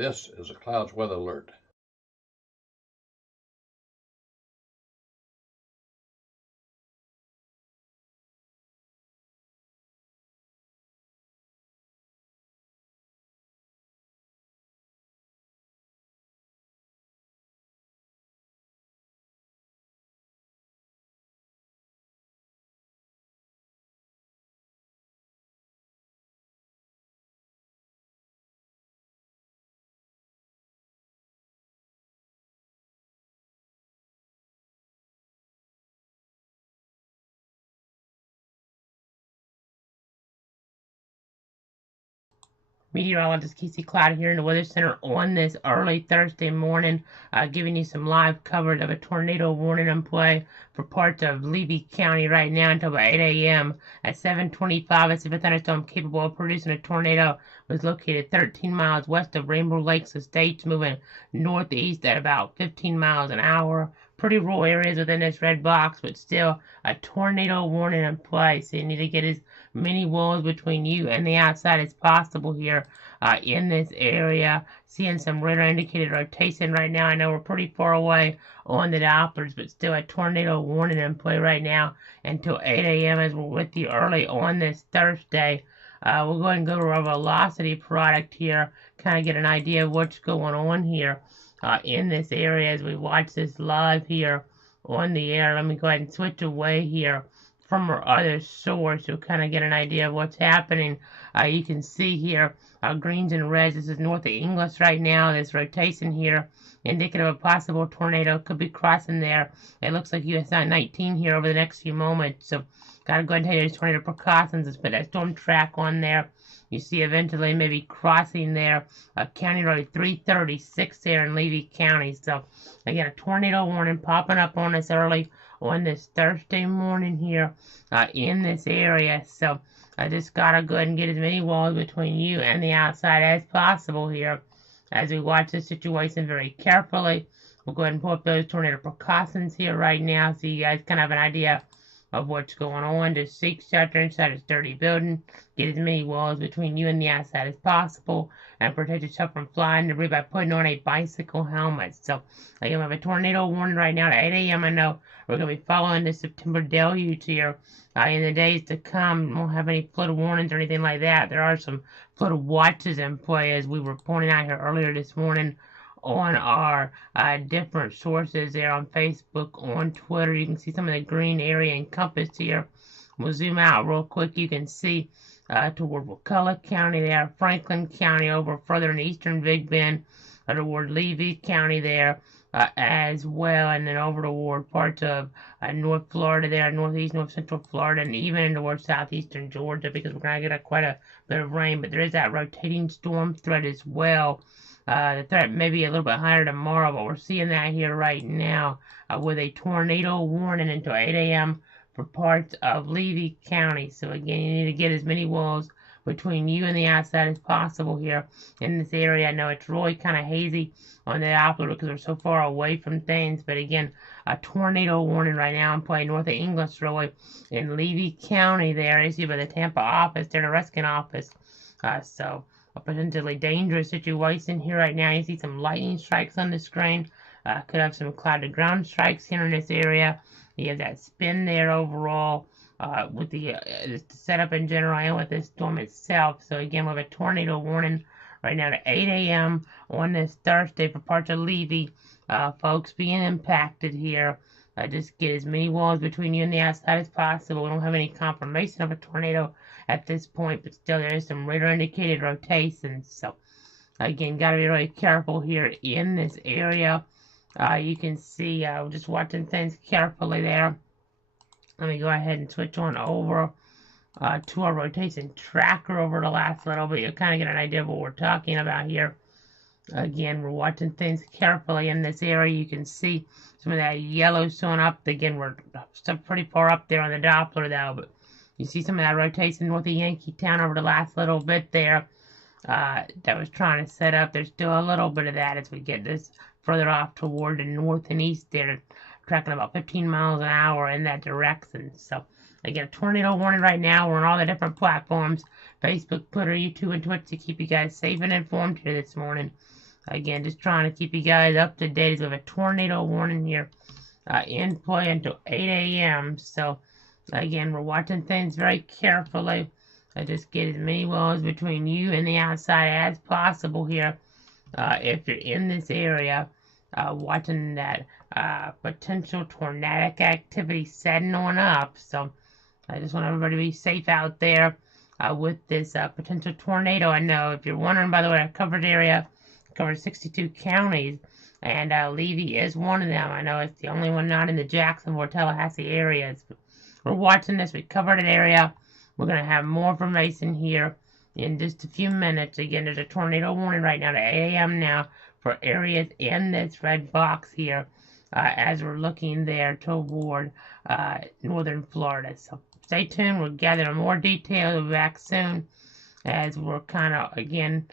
This is a Clouds Weather Alert. Meteorologist Casey Cloud here in the Weather Center on this early Thursday morning, giving you some live coverage of a tornado warning in play for parts of Levy County right now until about 8 a.m. At 7:25, a severe thunderstorm capable of producing a tornado was located 13 miles west of Rainbow Lakes Estates, moving northeast at about 15 miles an hour. Pretty rural areas within this red box, but still a tornado warning in place. So you need to get as many walls between you and the outside as possible here in this area. Seeing some radar indicated rotation right now. I know we're pretty far away on the Dopplers, but still a tornado warning in play right now until 8 a.m. as we're with you early on this Thursday. We'll go ahead and go to our velocity product here, kind of get an idea of what's going on here in this area as we watch this live here on the air. Let me go ahead and switch away here from our other source. You'll kind of get an idea of what's happening. You can see here greens and reds. This is north of English right now. This rotation here indicative of a possible tornado could be crossing there. It looks like US 19 here over the next few moments. So gotta go ahead and tell you there's tornado precautions. Let's put that storm track on there. You see eventually maybe crossing there County Road 336 there in Levy County. So again, a tornado warning popping up on us early on this Thursday morning here in this area. So I just gotta go ahead and get as many walls between you and the outside as possible here as we watch the situation very carefully. We'll go ahead and pull up those tornado precautions here right now so you guys kind of have an idea of what's going on. Just seek shelter inside a sturdy building. Get as many walls between you and the outside as possible, and protect yourself from flying debris by putting on a bicycle helmet. So, again, we have a tornado warning right now at 8 a.m. I know we're going to be following the September deluge here in the days to come. We won't have any flood warnings or anything like that. There are some flood watches in play, as we were pointing out here earlier this morning on our different sources there on Facebook, on Twitter. You can see some of the green area encompassed here. We'll zoom out real quick. You can see toward McCulloch County there, Franklin County over further in eastern Big Bend, toward Levy County there as well, and then over toward parts of North Florida there, northeast, north central Florida, and even toward southeastern Georgia, because we're going to get quite a bit of rain. But there is that rotating storm threat as well. The threat may be a little bit higher tomorrow, but we're seeing that here right now with a tornado warning until 8 a.m. for parts of Levy County. So again, you need to get as many walls between you and the outside as possible here in this area. I know it's really kind of hazy on the Doppler because we're so far away from things, but again, a tornado warning right now in play north of English, really, in Levy County there, issued by the Tampa office, their rescue office. So a potentially dangerous situation here right now. You see some lightning strikes on the screen. Could have some cloud ground strikes here in this area. You have that spin there overall with the setup in general and with this storm itself. So again, we have a tornado warning right now at 8 a.m. on this Thursday for parts of Levy. Folks being impacted here. Just get as many walls between you and the outside as possible. We don't have any confirmation of a tornado at this point, but still there is some radar indicated rotations. So again, got to be really careful here in this area. You can see we're just watching things carefully there. Let me go ahead and switch on over to our rotation tracker over the last little bit. You'll kind of get an idea of what we're talking about here. Again, we're watching things carefully in this area. You can see some of that yellow showing up. Again, we're still pretty far up there on the Doppler though, but you see some of that rotation north of Yankeetown over the last little bit there that was trying to set up. There's still a little bit of that as we get this further off toward the north and east there, tracking about 15 miles an hour in that direction. So again, a tornado warning right now. We're on all the different platforms, Facebook, Twitter, YouTube, and Twitch, to keep you guys safe and informed here this morning. Again, just trying to keep you guys up to date. We have a tornado warning here in play until 8 a.m. So, again, we're watching things very carefully. I just get as many wells between you and the outside as possible here. If you're in this area, watching that potential tornadic activity setting on up. So, I just want everybody to be safe out there with this potential tornado. I know if you're wondering, by the way, our coverage area covers 62 counties, and Levy is one of them. I know it's the only one not in the Jacksonville or Tallahassee areas. We're watching this. We covered an area. We're going to have more information here in just a few minutes. Again, there's a tornado warning right now at 8 a.m. now for areas in this red box here as we're looking there toward northern Florida. So stay tuned. We'll gather more details. We'll be back soon as we're kind of, again,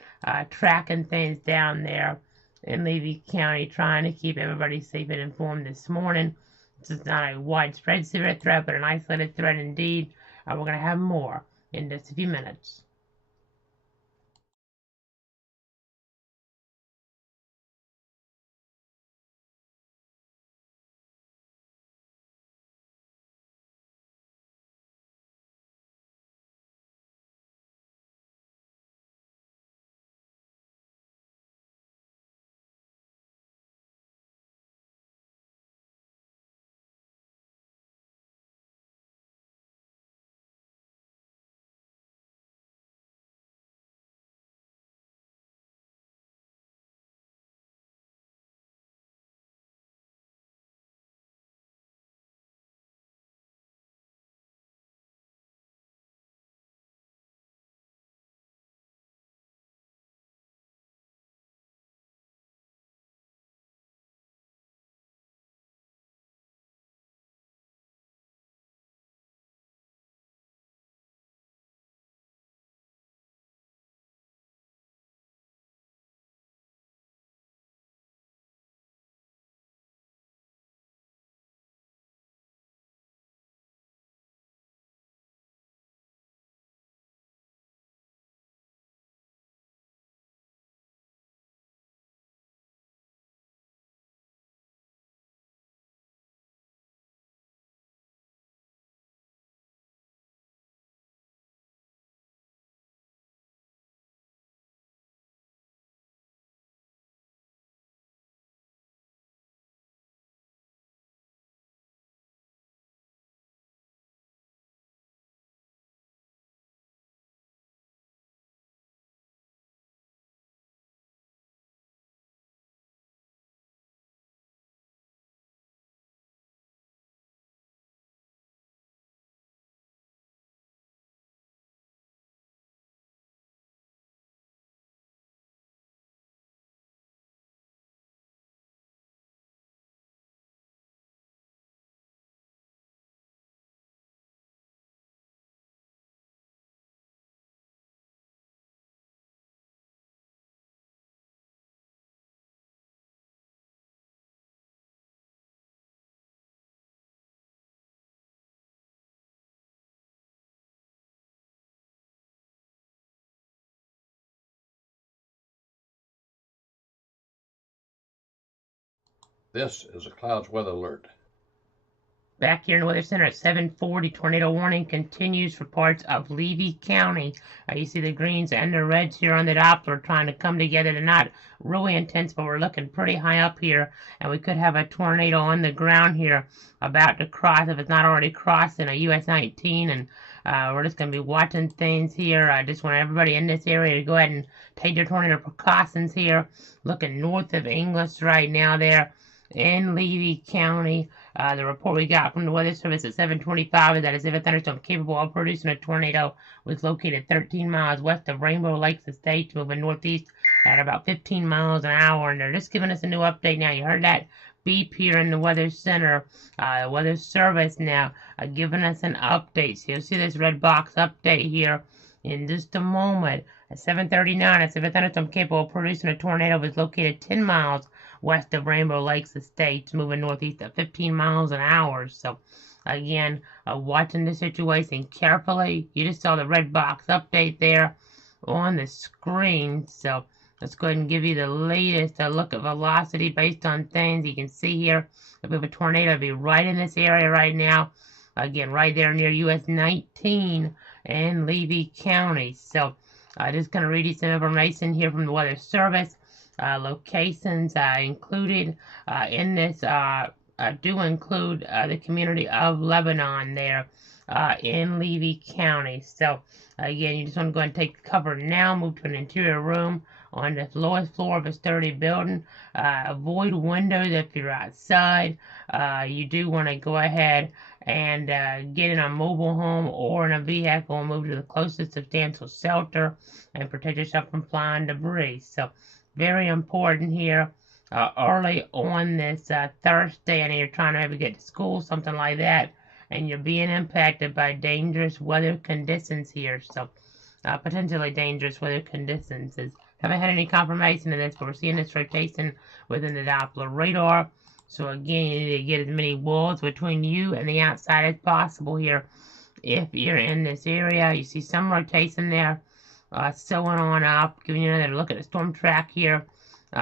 tracking things down there in Levy County, trying to keep everybody safe and informed this morning. This is not a widespread severe threat, but an isolated threat indeed. We're going to have more in just a few minutes. This is a clouds weather alert. Back here in the Weather Center at 7:40, tornado warning continues for parts of Levy County. You see the greens and the reds here on the Doppler trying to come together. They're not really intense, but we're looking pretty high up here, and we could have a tornado on the ground here about to cross, if it's not already crossing, a US 19, and we're just going to be watching things here. I just want everybody in this area to go ahead and take their tornado precautions here. Looking north of Inglis right now there in Levy County. The report we got from the Weather Service at 7:25 is that a severe thunderstorm capable of producing a tornado was located 13 miles west of Rainbow Lakes Estate, moving northeast at about 15 miles an hour. And they're just giving us a new update now. You heard that beep here in the Weather Center. Weather Service now giving us an update. So you'll see this red box update here in just a moment. At 7:39, a severe thunderstorm capable of producing a tornado was located 10 miles west of Rainbow Lakes Estates, moving northeast at 15 miles an hour. So, again, watching the situation carefully. You just saw the red box update there on the screen. So, let's go ahead and give you the latest look at velocity based on things. You can see here, if we have a tornado, it'll be right in this area right now. Again, right there near US 19 in Levy County. So, just going to read you some information here from the Weather Service. Locations included in this do include the community of Lebanon there in Levy County. So, again, you just want to go ahead and take cover now, move to an interior room on the lowest floor of a sturdy building. Avoid windows if you're outside. You do want to go ahead and get in a mobile home or in a vehicle and move to the closest substantial shelter and protect yourself from flying debris. So, very important here. Early on this Thursday, and you're trying to maybe get to school, something like that, and you're being impacted by dangerous weather conditions here. So, potentially dangerous weather conditions. Haven't had any confirmation of this, but we're seeing this rotation within the Doppler radar. So again, you need to get as many walls between you and the outside as possible here. If you're in this area, you see some rotation there, sewing on up, giving you another look at the storm track here.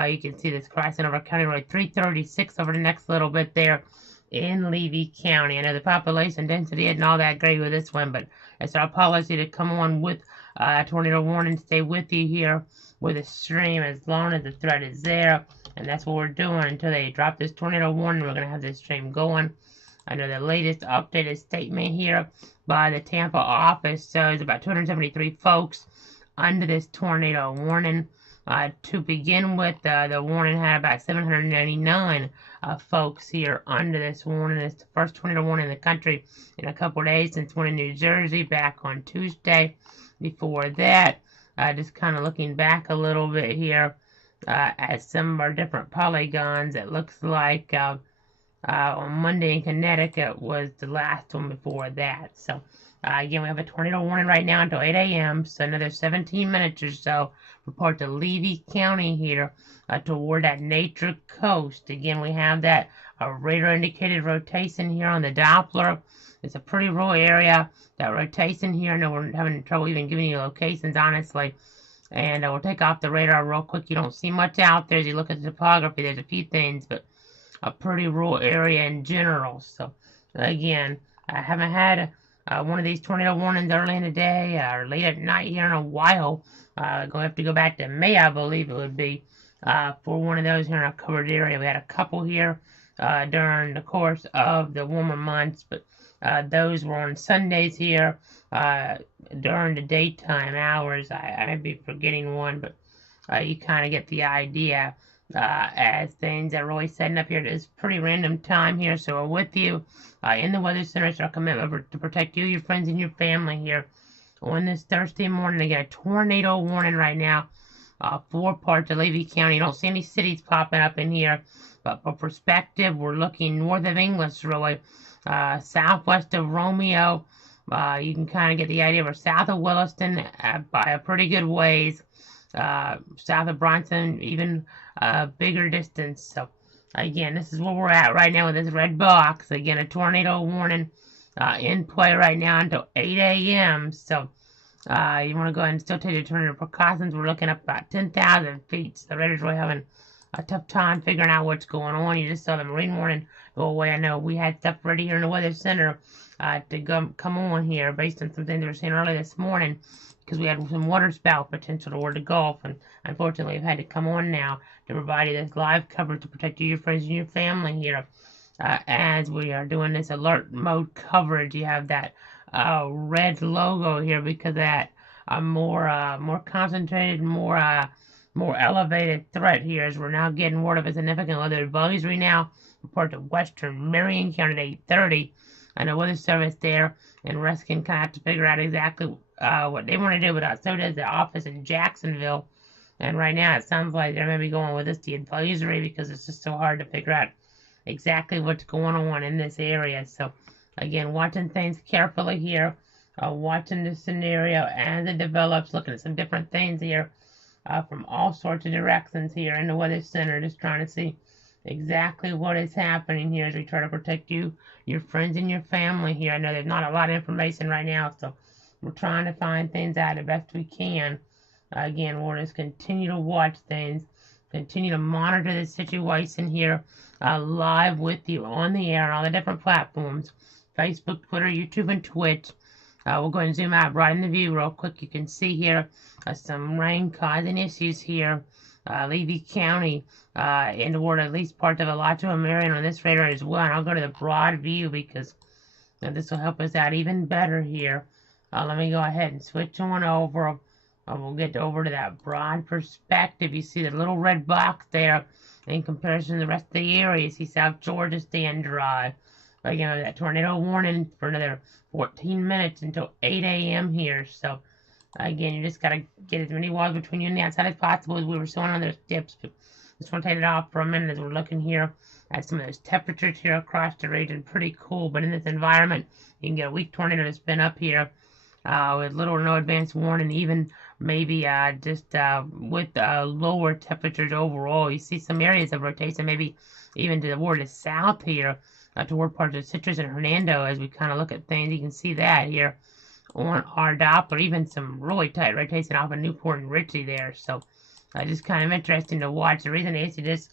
You can see this crossing over County Road 336 over the next little bit there in Levy County. I know the population density isn't all that great with this one, but it's our policy to come on with a tornado warning, stay with you here with a stream as long as the threat is there. And that's what we're doing until they drop this tornado warning. We're going to have this stream going. I know the latest updated statement here by the Tampa office shows about 273 folks under this tornado warning. To begin with, the warning had about 799 folks here under this warning. It's the first tornado warning in the country in a couple of days since one in New Jersey back on Tuesday. Before that, just kind of looking back a little bit here at some of our different polygons, it looks like on Monday in Connecticut was the last one before that. So, again, we have a tornado warning right now until 8 a.m., so another 17 minutes or so. Report to Levy County here toward that nature coast. Again, we have that radar indicated rotation here on the Doppler. It's a pretty rural area. That rotation here, I know we're having trouble even giving you locations, honestly. And we'll take off the radar real quick. You don't see much out there as you look at the topography. There's a few things, but a pretty rural area in general. So, again, I haven't had one of these tornado warnings early in the day or late at night here in a while. Going to have to go back to May, I believe it would be, for one of those here in a covered area. We had a couple here during the course of the warmer months, but those were on Sundays here during the daytime hours. I may be forgetting one, but you kind of get the idea as things are really setting up here. It's pretty random time here, so we're with you in the Weather Center. It's our commitment to protect you, your friends, and your family here on this Thursday morning. They got a tornado warning right now for parts of Levy County. You don't see any cities popping up in here, but for perspective, we're looking north of Inglis, really, southwest of Romeo. You can kind of get the idea. We're south of Williston by a pretty good ways. South of Bronson, even a bigger distance. So, again, this is where we're at right now with this red box. Again, a tornado warning in play right now until 8 a.m. So, you want to go ahead and still take your tornado precautions. We're looking up about 10,000 feet. So the radar's really having a tough time figuring out what's going on. You just saw the marine warning go away. I know we had stuff ready here in the Weather Center to come on here based on some things we were seeing early this morning, because we had some water spout potential toward the Gulf, and unfortunately we've had to come on now to provide you this live coverage to protect you, your friends, and your family here as we are doing this alert mode coverage. You have that red logo here because of that more concentrated, more elevated threat here, as we're now getting word of a significant weather advisory now. Report to Western Marion County at 8:30. I know Weather Service there, and Reskin kind of have to figure out exactly what they want to do with us. So does the office in Jacksonville. And right now it sounds like they're maybe going with this the advisory because it's just so hard to figure out exactly what's going on in this area. So again, watching things carefully here, watching the scenario as it develops, looking at some different things here from all sorts of directions here in the Weather Center, just trying to see exactly what is happening here as we try to protect you, your friends, and your family here. I know there's not a lot of information right now, so we're trying to find things out the best we can Again, we'll just continue to watch things, continue to monitor the situation here live with you on the air on all the different platforms, Facebook, Twitter, YouTube, and Twitch. We'll go ahead and zoom out right in the view real quick. You can see here some rain causing issues here. Levy County, in toward at least parts of Alachua, Marion on this radar as well. And I'll go to the broad view because this will help us out even better here. Let me go ahead and switch on over. We'll get over to that broad perspective. You see the little red box there in comparison to the rest of the area. You see South Georgia staying dry. But, you know, that tornado warning for another 14 minutes until 8 a.m. here. So, again, you just got to get as many walls between you and the outside as possible as we were showing on those tips. But just want to take it off for a minute as we're looking here at some of those temperatures here across the region. Pretty cool. But in this environment, you can get a weak tornado that's been up here with little or no advance warning, even maybe just with lower temperatures overall. You see some areas of rotation, maybe even toward the south here, toward parts of Citrus and Hernando as we kind of look at things. You can see that here on our Doppler, even some really tight rotation off of Newport and Ritchie there. So just kind of interesting to watch. The reason they see this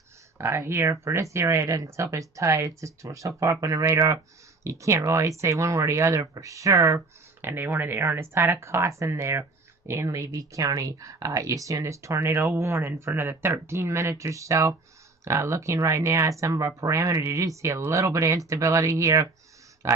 here for this area, it doesn't look as tight. It's just we're so far up on the radar, you can't really say one way or the other for sure. And they wanted to err on the side of caution there in Levy County, issuing this tornado warning for another 13 minutes or so. Looking right now at some of our parameters, you do see a little bit of instability here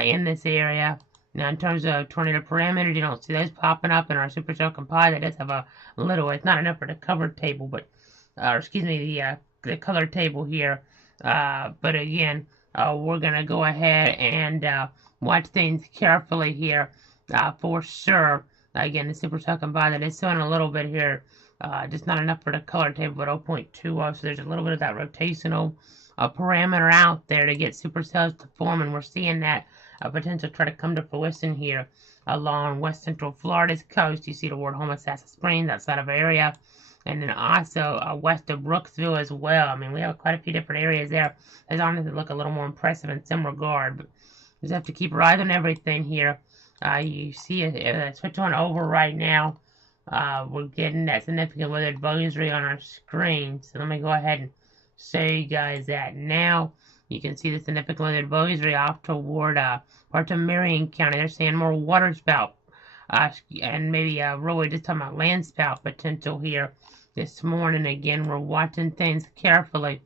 in this area. Now, in terms of tornado parameters, you don't see those popping up in our supercell composite. It does have a little, it's not enough for the cover table, but, excuse me, the color table here. But again, we're going to go ahead and watch things carefully here for sure. Again, the supercell composite is showing a little bit here. Just not enough for the color table, but 0.20. So there's a little bit of that rotational parameter out there to get supercells to form, and we're seeing that potential try to come to fruition here along west central Florida's coast. You see the word Homosassa Springs outside of area, and then also west of Brooksville as well. I mean, we have quite a few different areas there. As honestly look a little more impressive in some regard, but we just have to keep our eyes on everything here. You see it switch on over right now. We're getting that significant weather advisory on our screen. So let me go ahead and show you guys that now. You can see the significant weather advisory off toward parts of Marion County. They're saying more water spout and maybe really just talking about land spout potential here this morning. Again, we're watching things carefully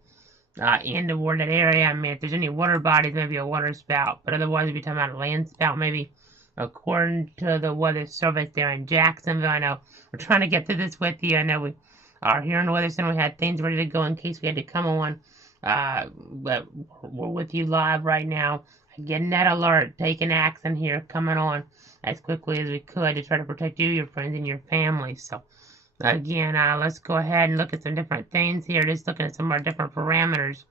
in toward that area. I mean, if there's any water bodies, maybe a water spout, but otherwise, we'll be talking about a land spout maybe. According to the weather service there in Jacksonville, I know we're trying to get through this with you. I know we are here in the Weather Center. We had things ready to go in case we had to come on. But we're with you live right now. Getting that alert, taking action here, coming on as quickly as we could to try to protect you, your friends, and your family. So, again, let's go ahead and look at some different things here. Just looking at some of our different parameters.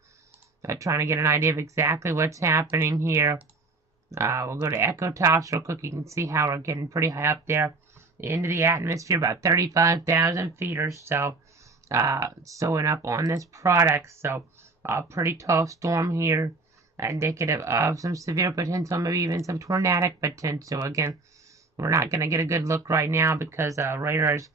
Trying to get an idea of exactly what's happening here. We'll go to Echo Tops real quick. You can see how we're getting pretty high up there into the atmosphere, about 35,000 feet or so, showing up on this product. So, a pretty tough storm here, indicative of some severe potential, maybe even some tornadic potential. Again, we're not going to get a good look right now because radars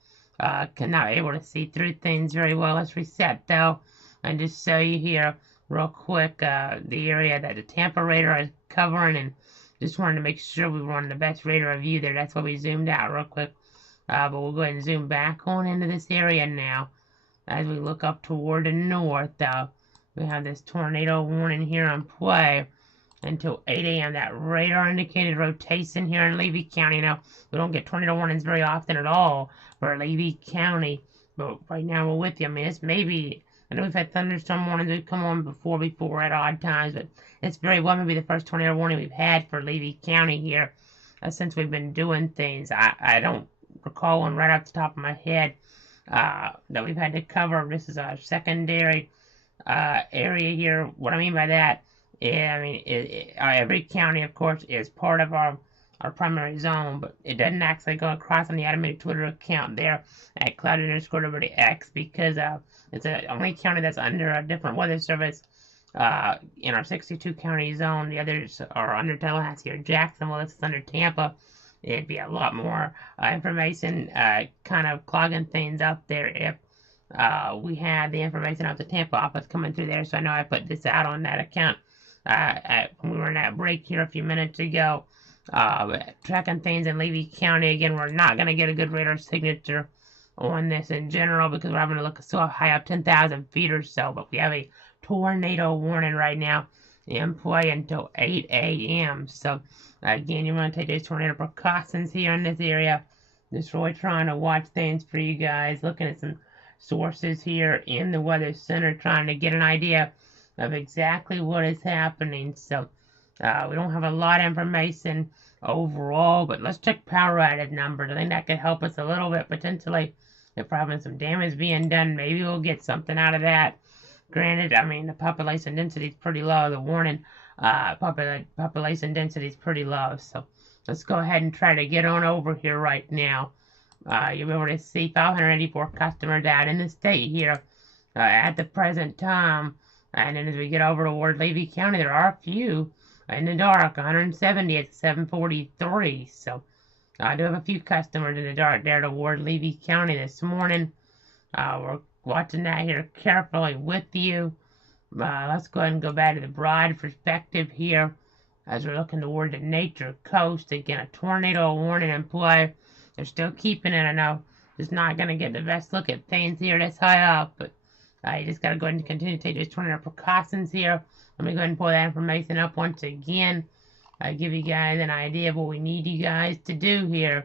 cannot able to see through things very well. Let's reset though, and just show you here real quick the area that the Tampa Radar is covering, and just wanted to make sure we were on the best radar view there. That's why we zoomed out real quick. But we'll go ahead and zoom back on into this area now as we look up toward the north. We have this tornado warning here on play until 8 a.m. That radar indicated rotation here in Levy County. Now, we don't get tornado warnings very often at all for Levy County, but right now we're with you. I mean, it's maybe, I know we've had thunderstorm warnings that come on before at odd times, but it's very well maybe the first tornado warning we've had for Levy County here since we've been doing things. I don't recall one right off the top of my head that we've had to cover. This is a secondary area here. What I mean by that, I mean every county, of course, is part of our primary zone, but it doesn't actually go across on the automated Twitter account there at cloud_X because it's the only county that's under a different weather service in our 62 county zone. The others are under Tallahassee or Jacksonville. It's under Tampa it'd be a lot more information kind of clogging things up there if we had the information out the Tampa office coming through there. So I know I put this out on that account when we were in that break here a few minutes ago. Tracking things in Levy County. Again, we're not going to get a good radar signature on this in general because we're having to look so high up, 10,000 feet or so. But we have a tornado warning right now in play until 8 a.m. So again, you want to take those tornado precautions here in this area. Just really trying to watch things for you guys. Looking at some sources here in the Weather Center, trying to get an idea of exactly what is happening. So we don't have a lot of information overall, but let's check power outage numbers. I think that could help us a little bit potentially if we're having some damage being done. Maybe we'll get something out of that. Granted, I mean, the population density is pretty low. The warning population density is pretty low. So let's go ahead and try to get on over here right now. You'll be able to see 584 customers out in the state here at the present time. And then as we get over toward Levy County, there are a few in the dark, 170 at 743. So I do have a few customers in the dark there toward Levy County this morning. We're watching that here carefully with you. Let's go ahead and go back to the broad perspective here as we're looking toward the nature coast. Again, a tornado warning in play. They're still keeping it. I know just not going to get the best look at things here this high up, but you just got to go ahead and continue to take those tornado precautions here. Let me go ahead and pull that information up once again. Give you guys an idea of what we need you guys to do here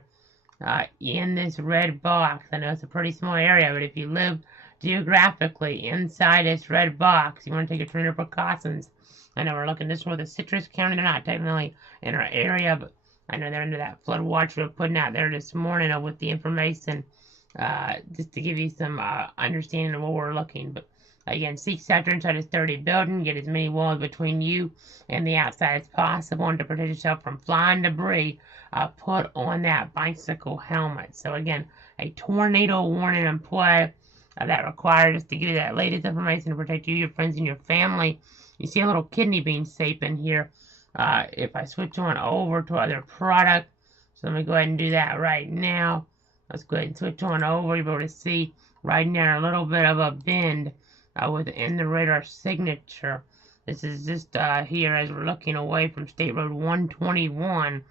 in this red box. I know it's a pretty small area, but if you live geographically inside this red box, you want to take your tornado precautions. I know we're looking this for the Citrus County. They're not technically in our area, but I know they're under that flood watch we're putting out there this morning with the information, just to give you some understanding of what we're looking. But again, seek shelter inside a sturdy building. Get as many walls between you and the outside as possible, and to protect yourself from flying debris, put on that bicycle helmet. So again, a tornado warning in play. That requires us to give you that latest information to protect you, your friends, and your family. You see a little kidney bean shape in here. If I switch on over to other product, so let me go ahead and do that right now. Let's go ahead and switch on over. You'll be able to see right now a little bit of a bend within the radar signature. This is just here as we're looking away from State Road 121.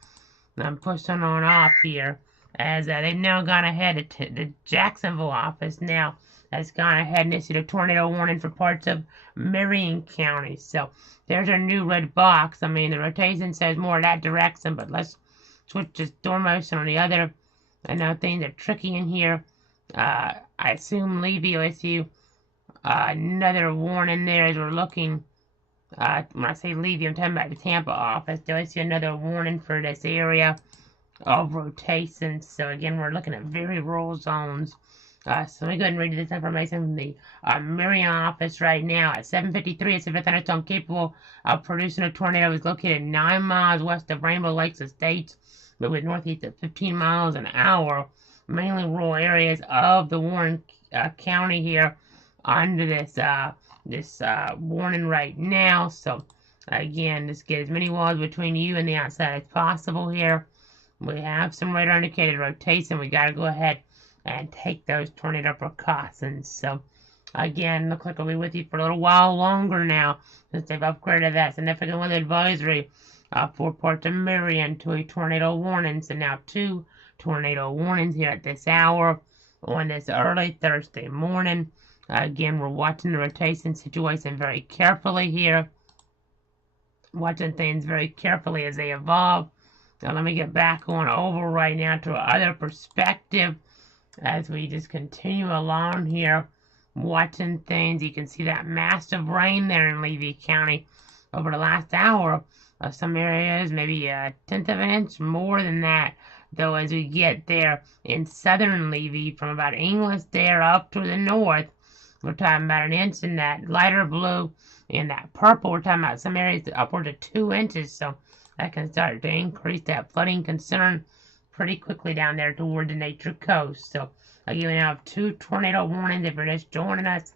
And I'm pushing on off here as they've now gone ahead to the Jacksonville office now has gone ahead and issued a tornado warning for parts of Marion County. So there's our new red box. I mean, the rotation says more that direction, but let's switch to storm motion on the other. I know things are tricky in here. I assume Levy will issue another warning there as we're looking. When I say Levy, I'm talking about the Tampa office. They'll issue another warning for this area of rotation. So again, we're looking at very rural zones. So let me go ahead and read this information from the Marion office right now. At 7:53, a severe thunderstorm capable of producing a tornado is located 9 miles west of Rainbow Lakes Estates, but with northeast at 15 miles an hour. Mainly rural areas of the Warren County here under this warning right now. So again, just get as many walls between you and the outside as possible here. We have some radar indicated rotation. We got to go ahead and take those tornado precautions. So again, looks like I'll be with you for a little while longer now since they've upgraded that significant weather advisory for parts of Marion to a tornado warning. So now 2 tornado warnings here at this hour on this early Thursday morning. Again, we're watching the rotation situation very carefully here. Watching things very carefully as they evolve. Now let me get back on over right now to another perspective as we just continue along here watching things. You can see that massive rain there in Levy County over the last hour. Some areas maybe a 1/10 of an inch more than that, though, as we get there in southern Levy from about English there up to the north. We're talking about an inch in that lighter blue. In that purple, we're talking about some areas upward to 2 inches. So that can start to increase that flooding concern pretty quickly down there toward the nature coast. So again, we have 2 tornado warnings if you're just joining us.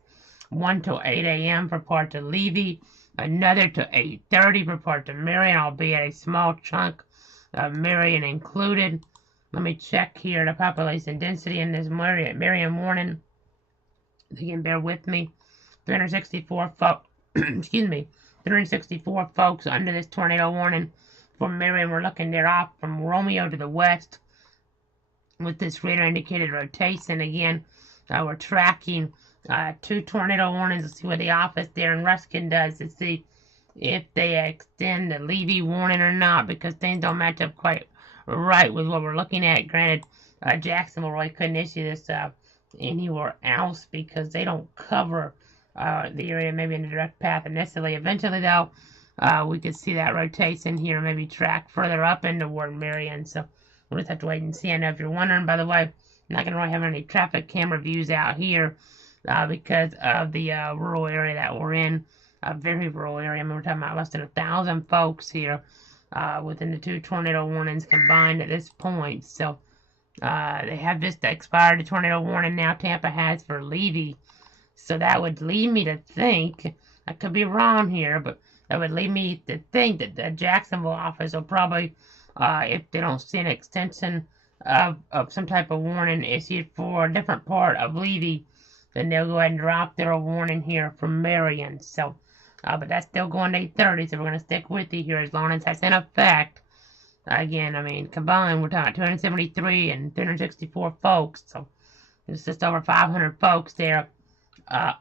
1 till 8 a.m. for parts of Levy. Another to 8:30 for parts of Marion, albeit a small chunk Marion included. Let me check here the population density in this Marion warning. Again, bear with me. 364 folks, excuse me, 364 folks under this tornado warning for Marion. We're looking there off from Romeo to the west with this radar indicated rotation. Again, we're tracking 2 tornado warnings. Let's see what the office there in Ruskin does to see if they extend the Levy warning or not, because things don't match up quite right with what we're looking at. Granted, Jacksonville really couldn't issue this anywhere else because they don't cover the area maybe in the direct path initially. Eventually, though, we could see that rotation here, maybe track further up into Ward Marion. So we'll just have to wait and see. I know if you're wondering, by the way, I'm not going to really have any traffic camera views out here because of the rural area that we're in. A very rural area. I mean, we're talking about less than 1,000 folks here within the 2 tornado warnings combined at this point. So they have just expired a tornado warning now Tampa has for Levy. So that would lead me to think, I could be wrong here, but that would lead me to think that the Jacksonville office will probably, if they don't see an extension of some type of warning issued for a different part of Levy, then they'll go ahead and drop their warning here from Marion. So, but that's still going to 8:30, so we're going to stick with you here as long as that's in effect. Again, I mean, combined, we're talking 273 and 364 folks, so it's just over 500 folks there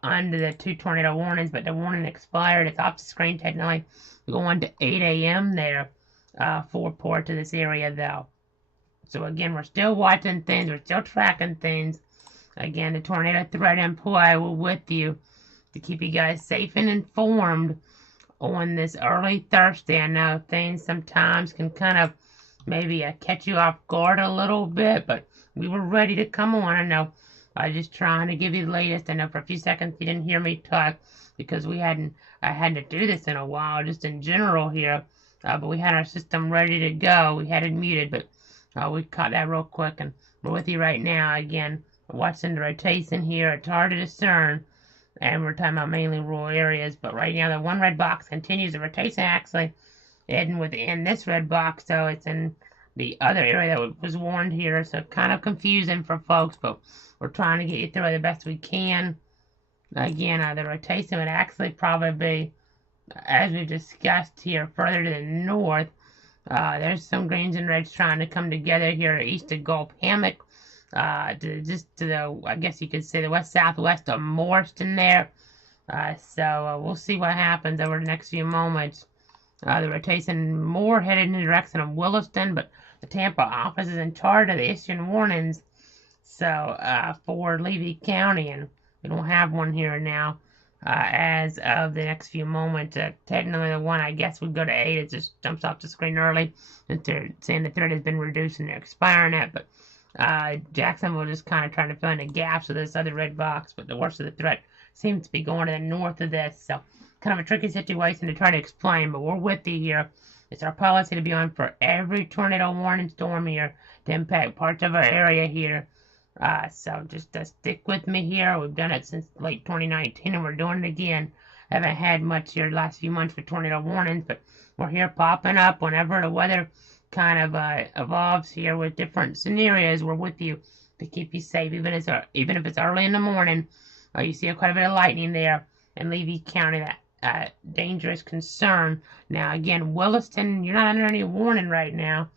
under the 2 tornado warnings, but the warning expired. It's off the screen technically. Going to 8 a.m. there for port to this area, though. So, again, we're still watching things. We're still tracking things. Again, the tornado threat in play. We're with you to keep you guys safe and informed on this early Thursday. I know things sometimes can kind of maybe catch you off guard a little bit, but we were ready to come on. I know I was just trying to give you the latest. I know for a few seconds you didn't hear me talk because I hadn't to do this in a while, just in general here. But we had our system ready to go. We had it muted, but we caught that real quick, and we're with you right now. Again, watching the rotation here. It's hard to discern, and we're talking about mainly rural areas. But right now, the one red box continues. The rotation actually heading within this red box, so it's in the other area that was warned here. So kind of confusing for folks, but we're trying to get you through it the best we can. Again, the rotation would actually probably be, as we've discussed here, further to the north. There's some greens and reds trying to come together here east of Gulf Hammock. Just to the, I guess you could say, the west-southwest of Morriston there. So we'll see what happens over the next few moments. The rotation more headed in the direction of Williston, but the Tampa office is in charge of the issuing warnings. So for Levy County, and we don't have one here now as of the next few moments. Technically, the one I guess would go to 8. It just jumps off the screen early. They're saying the threat has been reduced and they're expiring it, but Jacksonville just kind of trying to fill in the gaps with this other red box, but the worst of the threat seems to be going to the north of this, so kind of a tricky situation to try to explain, but we're with you here. It's our policy to be on for every tornado warning storm here to impact parts of our area here, so just stick with me here. We've done it since late 2019, and we're doing it again. Haven't had much here the last few months for tornado warnings, but we're here popping up whenever the weather kind of evolves here with different scenarios. We're with you to keep you safe, even if it's early in the morning. You see quite a bit of lightning there in Levy County, that dangerous concern. Now, again, Williston, you're not under any warning right now.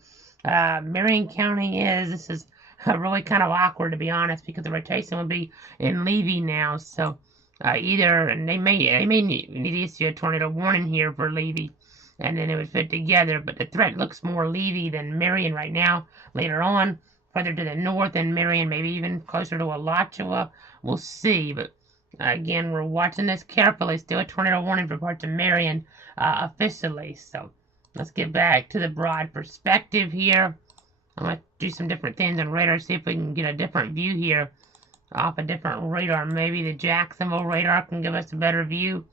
Marion County is. This is really kind of awkward, to be honest, because the rotation will be in Levy now. So and they may need to issue a tornado warning here for Levy, and then it would fit together, but the threat looks more Levy than Marion right now. Later on, further to the north in Marion, maybe even closer to Alachua, we'll see, but again, we're watching this carefully. Still a tornado warning for parts of Marion officially, so let's get back to the broad perspective here. I'm going to do some different things on radar, see if we can get a different view here off a different radar. Maybe the Jacksonville radar can give us a better view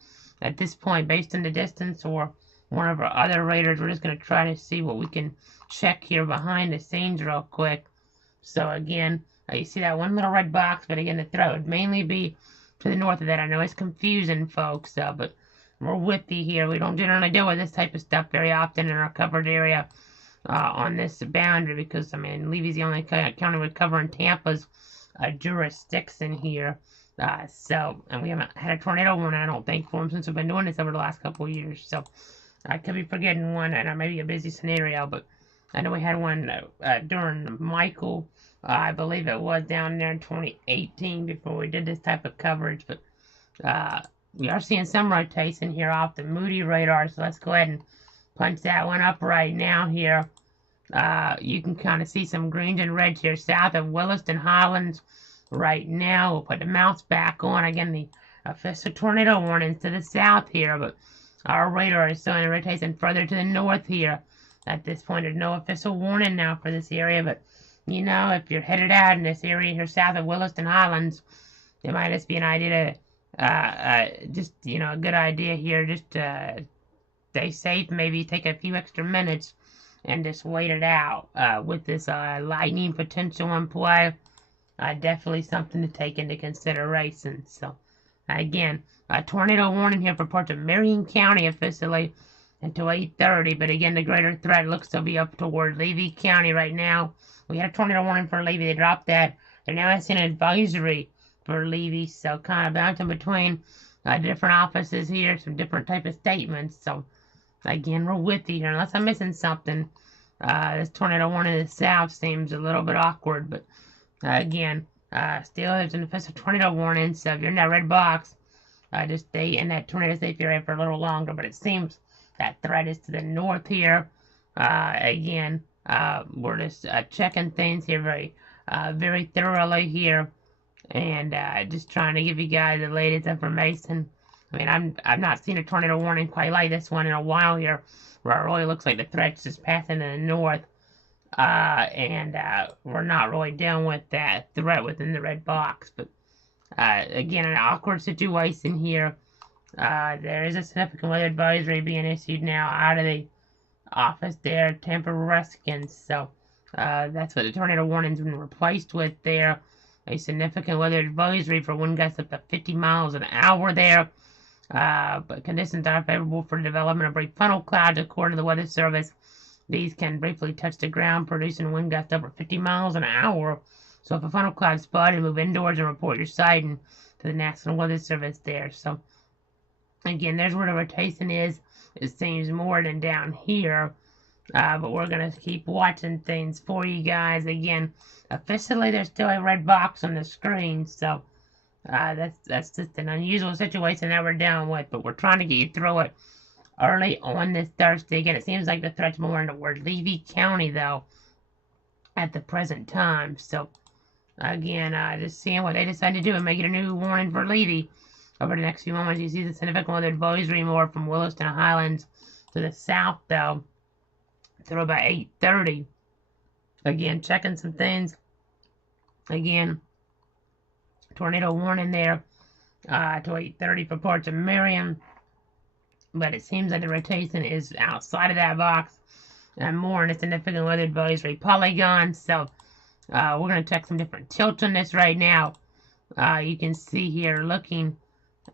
at this point based on the distance, or one of our other radars. We're just going to try to see what we can check here behind the scenes real quick. So again, you see that one little red box, but again, the threat would mainly be to the north of that. I know it's confusing, folks, but we're with you here. We don't generally deal with this type of stuff very often in our covered area. on this boundary, because I mean Levy's the only county we're covering Tampa's jurisdiction here. And we haven't had a tornado warning, I don't think, for them since we've been doing this over the last couple of years. So I could be forgetting one, and I may be a busy scenario, but I know we had one during Michael. I believe it was down there in 2018 before we did this type of coverage. But we are seeing some rotation here off the Moody radar, so let's go ahead and punch that one up right now here. You can kind of see some greens and reds here south of Williston Highlands right now. We'll put the mouse back on. Again, the official tornado warnings to the south here, but our radar is showing a rotation further to the north here. At this point, there's no official warning now for this area, but you know, if you're headed out in this area here south of Williston Highlands, it might just be an idea to, just, you know, a good idea here, just stay safe, maybe take a few extra minutes and just wait it out with this lightning potential in play. Definitely something to take into consideration. So, again, a tornado warning here for parts of Marion County officially until 8:30. But again, the greater threat looks to be up toward Levy County right now. We had a tornado warning for Levy. They dropped that. They're now issuing an advisory for Levy. So kind of bouncing between different offices here, some different type of statements. So again, we're with you here. Unless I'm missing something, this tornado warning to the south seems a little bit awkward. But again, still there's an official tornado warning. So if you're in that red box, just stay in that tornado safe area for a little longer. But it seems that threat is to the north here. Again, we're just checking things here very thoroughly here, and just trying to give you guys the latest information. I mean, I've not seen a tornado warning quite like this one in a while here, where it really looks like the threat's just passing to the north, and we're not really dealing with that threat within the red box. But again, an awkward situation here. There is a significant weather advisory being issued now out of the office there, Tampa Radar. So that's what the tornado warning's been replaced with there. A significant weather advisory for wind gusts up to 50 miles an hour there. But conditions are favorable for the development of brief funnel clouds, according to the Weather Service. These can briefly touch the ground, producing wind gusts over 50 miles an hour. So if a funnel cloud is spotted, move indoors and report your sighting to the National Weather Service there. So again, there's where the rotation is. It seems more than down here. But we're going to keep watching things for you guys. Again, officially there's still a red box on the screen. So that's just an unusual situation that we're dealing with. But we're trying to get you through it early on this Thursday. Again, it seems like the threat's more into Levy County, though, at the present time. So, again, just seeing what they decide to do and making a new warning for Levy. Over the next few moments, you see the significant weather advisory more from Williston Highlands to the south, though, through about 8:30. Again, checking some things. Again, tornado warning there to 8:30 for parts of Marion. But it seems like the rotation is outside of that box and more in a significant weather advisory polygon. So we're going to check some different tilts on this right now. You can see here looking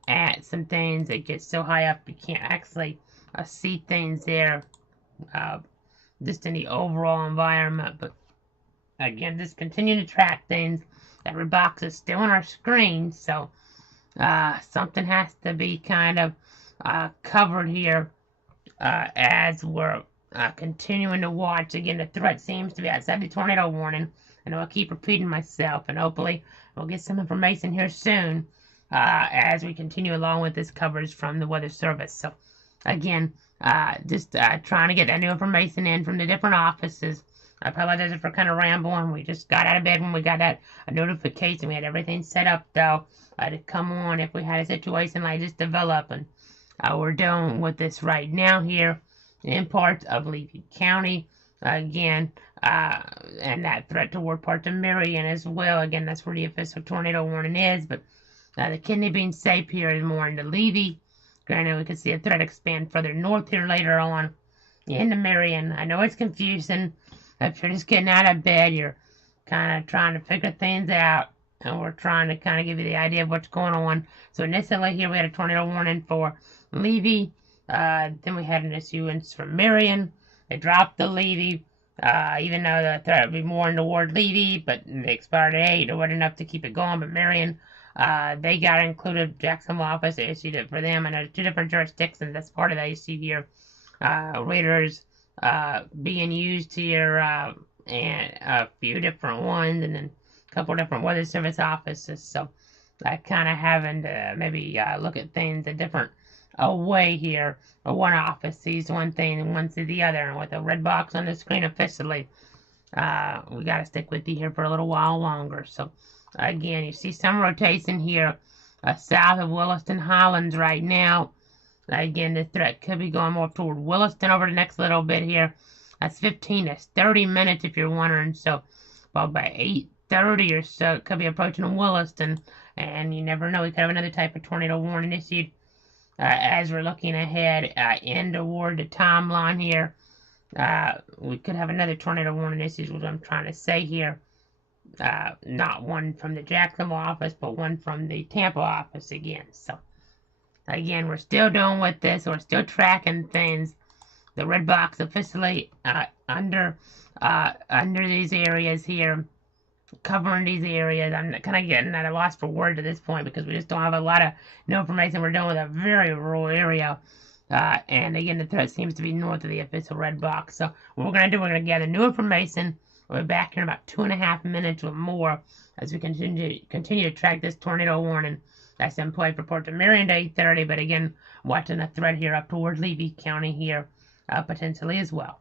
at some things that get so high up you can't actually see things there just in the overall environment. But again, just continue to track things. Every box is still on our screen, so something has to be kind of covered here as we're continuing to watch. Again, the threat seems to be outside the tornado warning, and I'll keep repeating myself, and hopefully we'll get some information here soon as we continue along with this coverage from the Weather Service. So again, just trying to get that new information in from the different offices. I apologize for kind of rambling. We just got out of bed when we got that notification. We had everything set up, though, to come on if we had a situation like this develop. And we're dealing with this right now here in parts of Levy County. Again, and that threat toward parts of Marion as well. Again, that's where the official tornado warning is. But the kidney being safe here is more into Levy. Granted, we can see a threat expand further north here later on into Marion. I know it's confusing. If you're just getting out of bed, you're kind of trying to figure things out, and we're trying to kind of give you the idea of what's going on. So initially here we had a tornado warning for Levy. Then we had an issuance for Marion. They dropped the Levy. Even though the threat would be more toward Levy, but they expired at 8, it wasn't enough to keep it going. But Marion, they got included. Jacksonville office issued it for them, and there's 2 different jurisdictions. That's part of that you see here. Raiders being used here, and a few different ones, and then a couple different weather service offices. So kind of having to maybe look at things a different way here. Or one office sees one thing and one sees the other, and with a red box on the screen officially, we got to stick with you here for a little while longer. So again, you see some rotation here south of Williston Highlands right now. Again, this threat could be going more toward Williston over the next little bit here. That's 15 to 30 minutes if you're wondering. So about by 8:30 or so, it could be approaching Williston. And you never know, we could have another type of tornado warning issued as we're looking ahead in toward the timeline here. We could have another tornado warning issued, what I'm trying to say here. Not one from the Jacksonville office, but one from the Tampa office again. So again, we're still doing with this. We're still tracking things. The red box officially under these areas here, covering these areas. I'm kind of getting at a loss for words at this point because we just don't have a lot of new information. We're dealing with a very rural area. And again, the threat seems to be north of the official red box. So what we're going to do, we're going to gather new information. We'll be back in about 2.5 minutes or more as we continue to track this tornado warning that's in play for Port of Marion to 8:30. But again, watching the threat here up toward Levy County here potentially as well.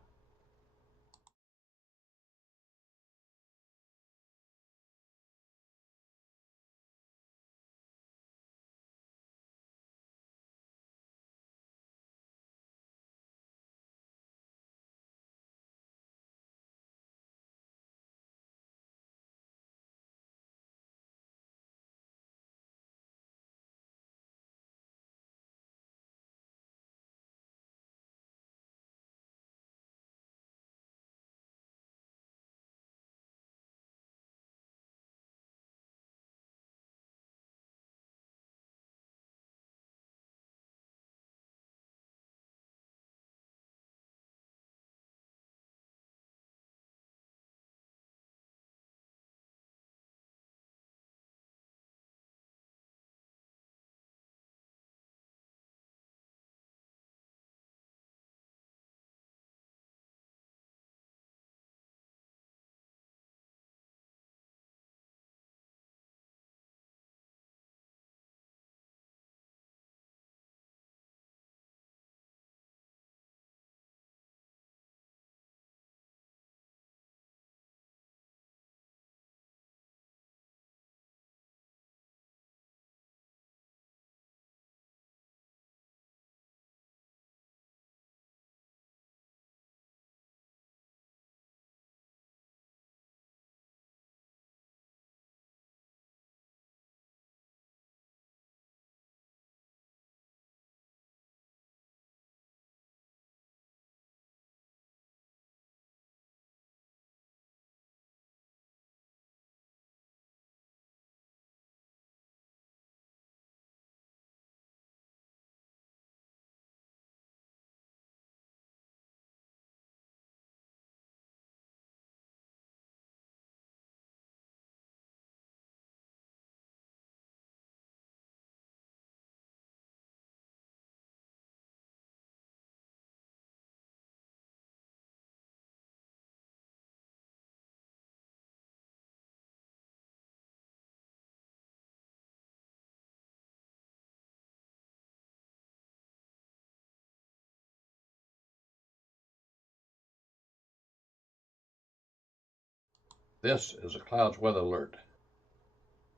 This is a clouds weather alert.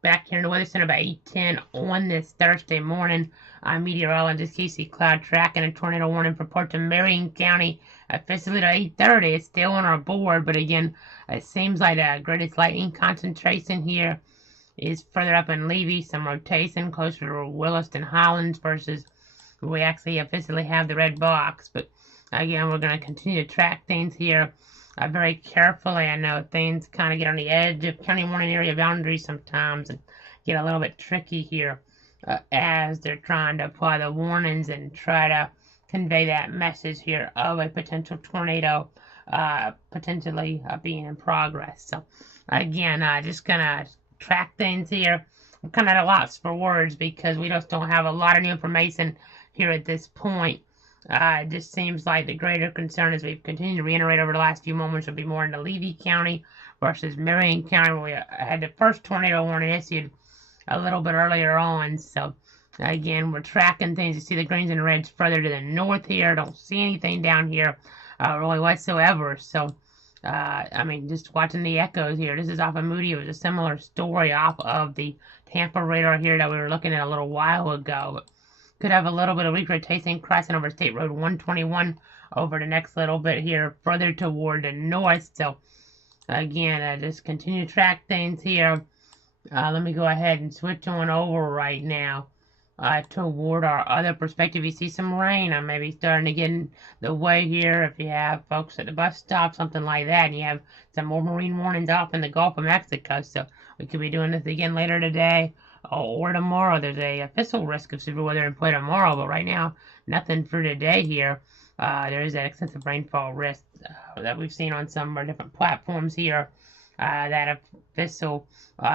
Back here in the Weather Center by 8:10 on this Thursday morning. I'm meteorologist Casey Cloud tracking a tornado warning for Port of Marion County officially at 8:30. It's still on our board, but again, it seems like the greatest lightning concentration here is further up in Levy, some rotation closer to Williston Highlands versus we actually officially have the red box. But again, we're going to continue to track things here very carefully. I know things kind of get on the edge of county warning area boundaries sometimes and get a little bit tricky here as they're trying to apply the warnings and try to convey that message here of a potential tornado potentially being in progress. So again, just gonna track things here. I'm kind of at a loss for words because we just don't have a lot of new information here at this point. It just seems like the greater concern, as we've continued to reiterate over the last few moments, will be more in the Levy County versus Marion County, where we had the first tornado warning issued a little bit earlier on. So again, we're tracking things. You see the greens and reds further to the north here. Don't see anything down here really whatsoever. So I mean, just watching the echoes here. This is off of Moody. It was a similar story off of the Tampa Radar here that we were looking at a little while ago. But could have a little bit of weak rotation crossing over State Road 121 over the next little bit here further toward the north. So again, just continue to track things here. Let me go ahead and switch on over right now toward our other perspective. You see some rain. I'm maybe starting to get in the way here. If you have folks at the bus stop, something like that, and you have some more marine warnings off in the Gulf of Mexico. So we could be doing this again later today or tomorrow. There's a official risk of severe weather in play tomorrow, but right now, nothing for today here. There is that extensive rainfall risk that we've seen on some of our different platforms here. That official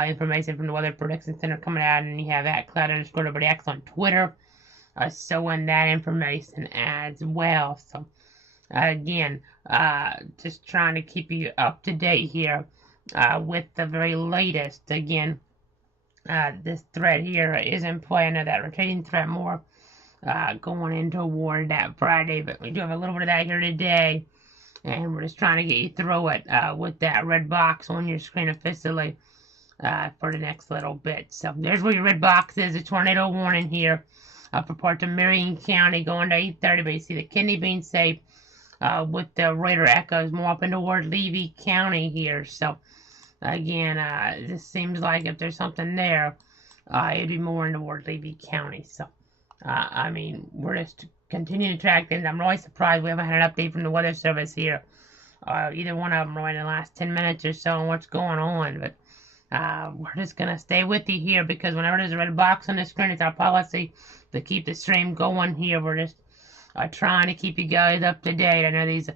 information from the Weather Prediction Center coming out, and you have @cloud_WX on Twitter showing that information as well. So again, just trying to keep you up to date here with the very latest. Again, this threat here is in play. I know that rotating threat more going in toward that Friday, but we do have a little bit of that here today. And we're just trying to get you through it with that red box on your screen officially for the next little bit. So there's where your red box is, a tornado warning here for parts of Marion County going to 8:30. But you see the kidney being safe with the radar echoes more up into toward Levy County here. So again, this seems like if there's something there, it'd be more in toward Levy County. So I mean, we're just continue to track things. I'm really surprised we haven't had an update from the Weather Service here. Either one of them really in the last 10 minutes or so on what's going on. But we're just going to stay with you here because whenever there's a red box on the screen, it's our policy to keep the stream going here. We're just trying to keep you guys up to date. I know these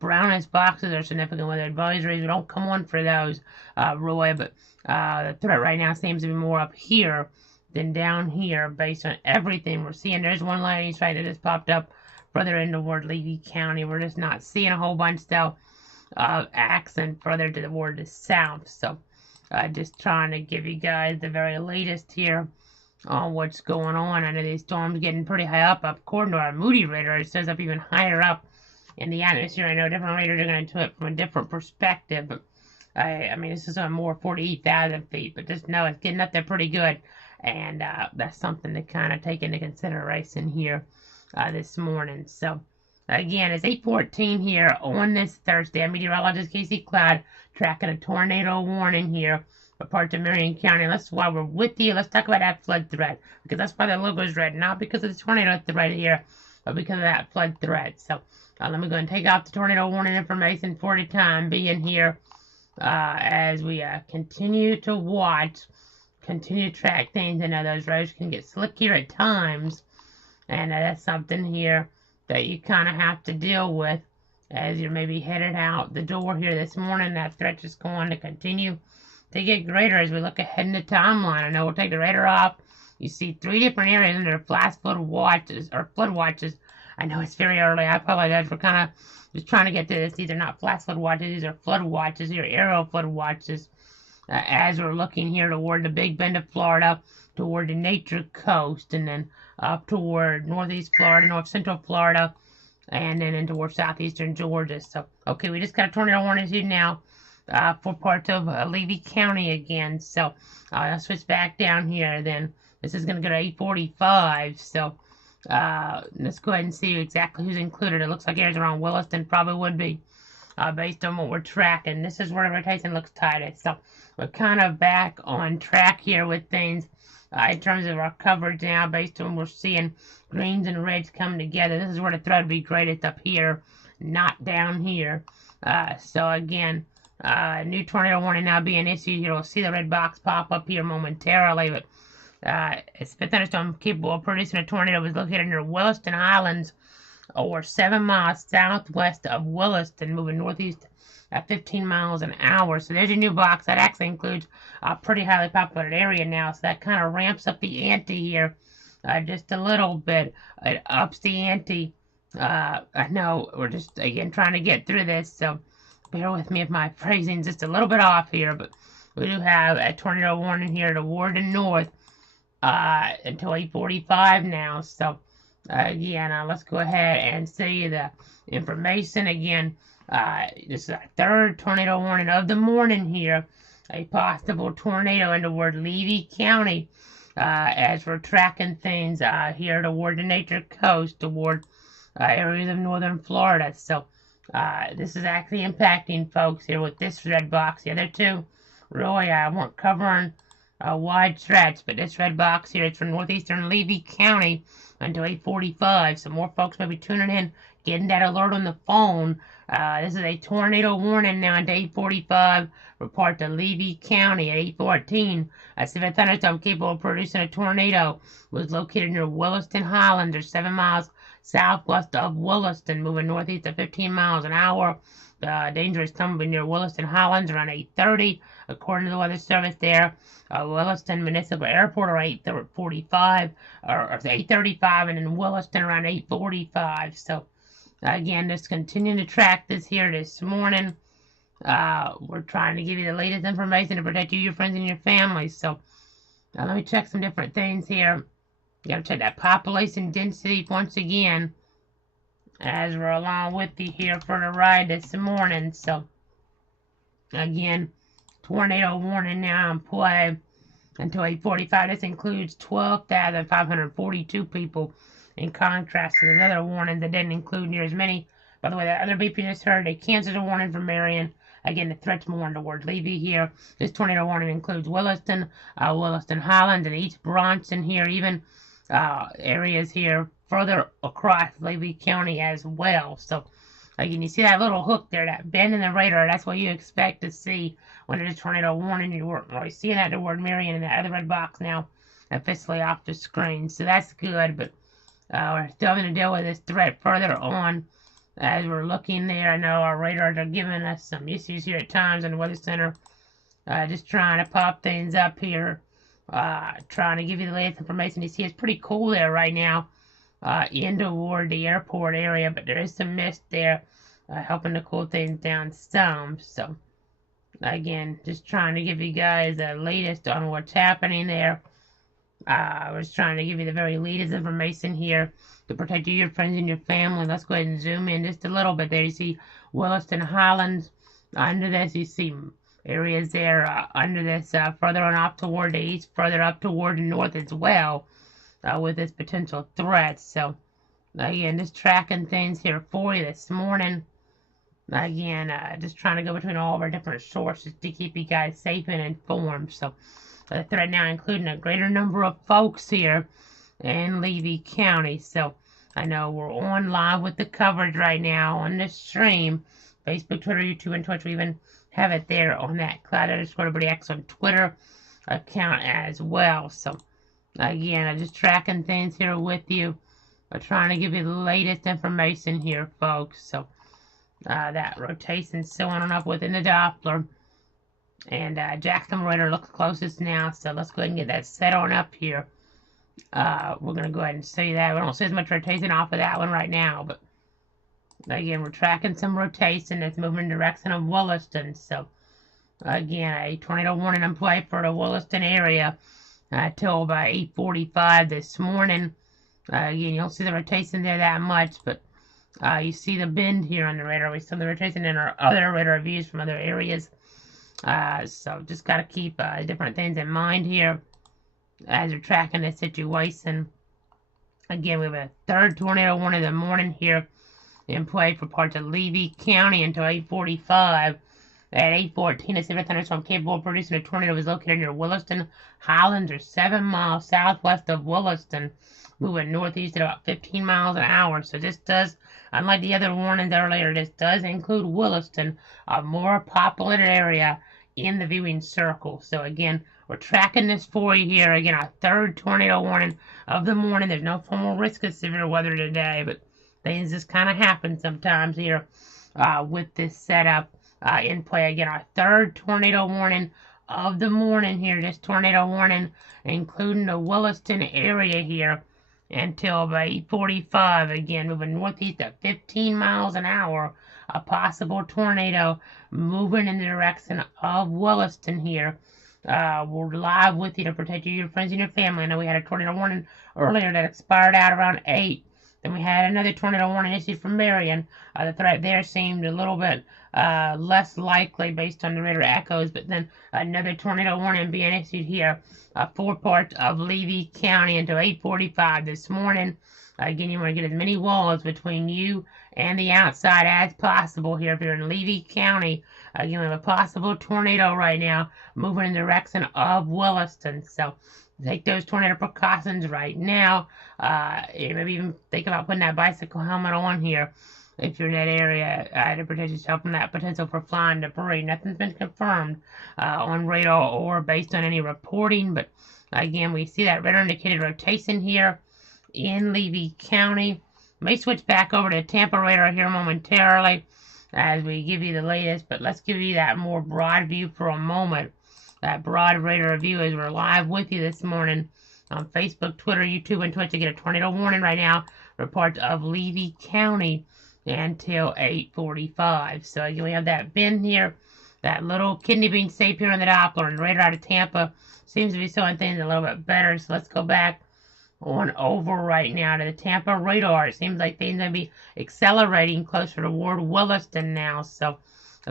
brownish boxes are significant weather advisories. We don't come on for those, Roy, but the threat right now seems to be more up here than down here based on everything we're seeing. There's one lightning strike that just popped up further into toward Levy County. We're just not seeing a whole bunch though of accent further toward the south. So just trying to give you guys the very latest here on what's going on. I know these storms getting pretty high up according to our Moody radar. It shows up even higher up in the atmosphere. I know different radars are going to do it from a different perspective. But I mean, this is on more 48,000 feet, but just know it's getting up there pretty good. And that's something to kind of take into consideration here this morning. So, again, it's 8:14 here on this Thursday. I'm meteorologist Casey Cloud tracking a tornado warning here for parts of Marion County. While we're with you, let's talk about that flood threat. Because that's why the logo is red. Not because of the tornado threat here, but because of that flood threat. So, let me go and take off the tornado warning information for the time being here as we continue to watch. Continue to track things. I know those roads can get slick here at times, and that's something here that you kind of have to deal with as you're maybe headed out the door here this morning. That threat is going to continue to get greater as we look ahead in the timeline. I know we'll take the radar off. You see 3 different areas under flash flood watches or flood watches. I know it's very early. I apologize. We're kind of just trying to get to this. These are not flash flood watches. These are flood watches. These are arrow flood watches. As we're looking here toward the Big Bend of Florida, toward the Nature Coast, and then up toward northeast Florida, north central Florida, and then into toward southeastern Georgia. So, okay, we just got a tornado warning issued now for parts of Levy County again. So, I'll switch back down here then. This is going to go to 8:45. So, let's go ahead and see exactly who's included. It looks like areas around Williston probably would be. Based on what we're tracking. This is where the rotation looks tightest. So we're kind of back on track here with things in terms of our coverage now based on we're seeing greens and reds come together. This is where the threat will be greatest up here, not down here. So again, new tornado warning now being issued here. We'll see the red box pop up here momentarily, but it's a thunderstorm capable of producing a tornado was located near Williston Islands or 7 miles southwest of Williston, moving northeast at 15 miles an hour. So there's your new box. That actually includes a pretty highly populated area now, so that kind of ramps up the ante here just a little bit. It ups the ante. I know we're just, again, trying to get through this, so bear with me if my phrasing's just a little bit off here, but we do have a tornado warning here toward the north until 8:45 now. So again, let's go ahead and see the information again. This is our third tornado warning of the morning here. A possible tornado in toward Levy County as we're tracking things here toward the Nature Coast, toward areas of northern Florida. So this is actually impacting folks here with this red box. The other two really weren't covering a wide stretch, but this red box here is from northeastern Levy County until 8:45. So more folks may be tuning in, getting that alert on the phone. This is a tornado warning now until 8:45. Report to Levy County at 8:14. A severe thunderstorm capable of producing a tornado was located near Williston Highlands, or 7 miles southwest of Williston, moving northeast at 15 miles an hour. Dangerous storm near Williston Highlands around 8:30, according to the Weather Service there. Williston Municipal Airport around 8:45, or 8:35, and in Williston around 8:45. So again, just continuing to track this here this morning. We're trying to give you the latest information to protect you, your friends, and your families. So let me check some different things here. You gotta check that population density once again, as we're along with you here for the ride this morning. So again, tornado warning now in play until 8:45. This includes 12,542 people, in contrast to the other warnings that didn't include near as many. By the way, the other beep you just heard, they canceled a warning for Marion. Again, the threat's more toward Levy here. This tornado warning includes Williston, Williston Highlands, and East Bronson here, even areas here further across Levy County as well. So again, you see that little hook there, that bend in the radar, that's what you expect to see when it is tornado warning. You weren't really seeing that toward Marion and that other red box now officially off the screen. So that's good, but we're still going to deal with this threat further on as we're looking there. I know our radars are giving us some issues here at times in the Weather Center. Just trying to pop things up here. Trying to give you the latest information. You see it's pretty cool there right now in toward the airport area, but there is some mist there helping to cool things down some. So again, just trying to give you guys the latest on what's happening there. We're just trying to give you the very latest information here to protect you, your friends, and your family. Let's go ahead and zoom in just a little bit there. You see Williston Highlands under this. You see areas there under this further on up toward the east, further up toward the north as well with this potential threat. So again, just tracking things here for you this morning. Again, just trying to go between all of our different sources to keep you guys safe and informed. So the threat now including a greater number of folks here in Levy County. So I know we're on live with the coverage right now on this stream. Facebook, Twitter, YouTube, and Twitch. We even have it there on that Cloud_WX on Twitter account as well. So again, I'm just tracking things here with you. I'm trying to give you the latest information here, folks. So that rotation's still on up within the Doppler. And Jackson Radar looks closest now. So let's go ahead and get that set on up here. We're going to go ahead and see that. We don't see as much rotation off of that one right now, but again, we're tracking some rotation that's moving in the direction of Williston. So again, a tornado warning in play for the Williston area till about 8:45 this morning. Again, you don't see the rotation there that much, but you see the bend here on the radar. We see the rotation in our other radar views from other areas. So just got to keep different things in mind here as we're tracking this situation. Again, we have a third tornado warning of the morning here in play for parts of Levy County until 8:45. At 8:14, a severe thunderstorm capable of producing a tornado was located near Williston Highlands, or 7 miles southwest of Williston, moving northeast at about 15 miles an hour. So this does, unlike the other warnings earlier, this does include Williston, a more populated area in the viewing circle. So again, we're tracking this for you here. Again, our third tornado warning of the morning. There's no formal risk of severe weather today, but things just kind of happen sometimes here with this setup in play. Again, our third tornado warning of the morning here. This tornado warning, including the Williston area here, until about 8:45. Again, moving northeast at 15 miles an hour. A possible tornado moving in the direction of Williston here. We're live with you to protect you, your friends, and your family. I know we had a tornado warning earlier that expired out around 8. Then we had another tornado warning issued from Marion. The threat there seemed a little bit less likely based on the radar echoes, but then another tornado warning being issued here for parts of Levy County until 8:45 this morning. Again, you want to get as many walls between you and the outside as possible here if you're in Levy County. Again, we have a possible tornado right now moving in the direction of Williston. So take those tornado precautions right now. Maybe even think about putting that bicycle helmet on here if you're in that area to protect yourself from that potential for flying debris. Nothing's been confirmed on radar or based on any reporting, but again, we see that radar indicated rotation here in Levy County. May switch back over to Tampa Radar here momentarily as we give you the latest, but let's give you that more broad view for a moment. That broad radar view as we're live with you this morning on Facebook, Twitter, YouTube, and Twitch. You get a tornado warning right now. Reports of Levy County until 8:45. So again, we have that bin here, that little kidney bean shape here on the Doppler, and radar out of Tampa seems to be showing things a little bit better. So let's go back on over right now to the Tampa Radar. It seems like things may be accelerating closer toward Williston now. So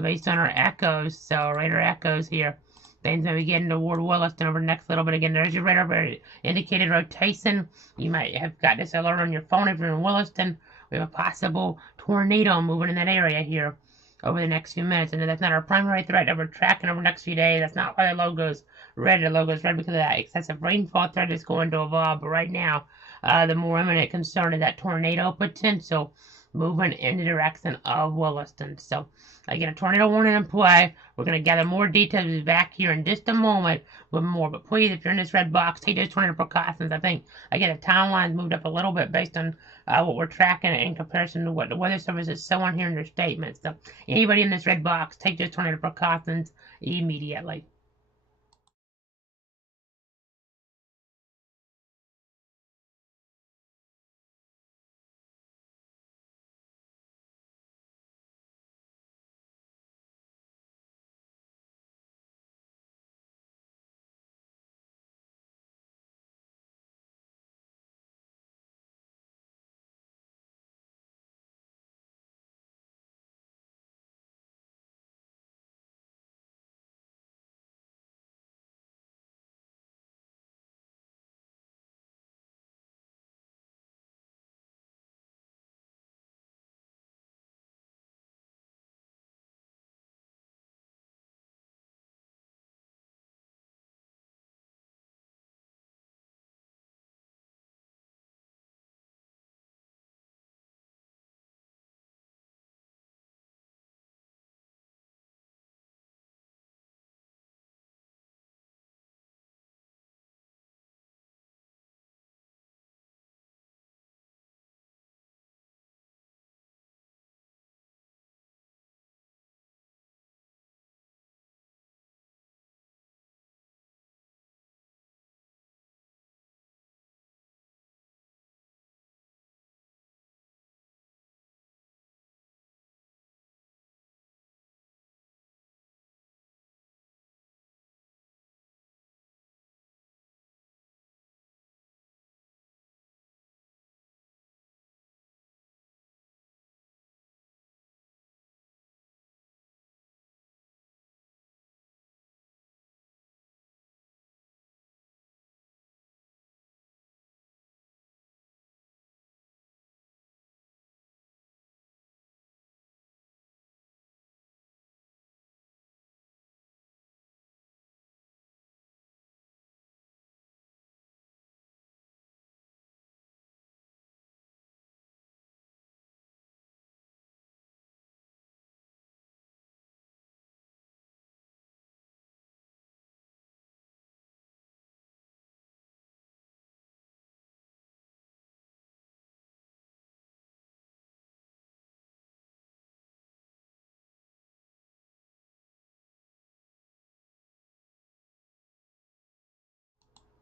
based on our echoes, so radar echoes here, things may be getting toward Williston over the next little bit. Again, there's your radar indicated rotation. You might have got this alert on your phone if you're in Williston. We have a possible tornado moving in that area here over the next few minutes. And that's not our primary threat that we're tracking over the next few days. That's not why the logo's red. The logo's red because of that excessive rainfall threat is going to evolve. But right now, the more imminent concern is that tornado potential moving in the direction of Williston. So, again, a tornado warning in play. We're going to gather more details back here in just a moment with more. But please, if you're in this red box, take those tornado precautions. I think, again, the timeline's moved up a little bit based on what we're tracking in comparison to what the Weather Service is showing here in their statements. So, anybody in this red box, take those tornado precautions immediately.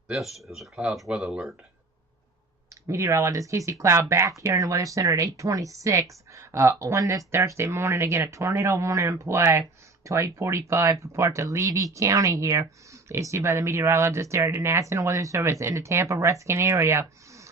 This is a clouds weather alert. Meteorologist Casey Cloud back here in the Weather Center at 8:26 on this Thursday morning. Again, a tornado warning in play till 8:45 for parts of Levy County here, issued by the meteorologist there at the National Weather Service in the Tampa Radar area.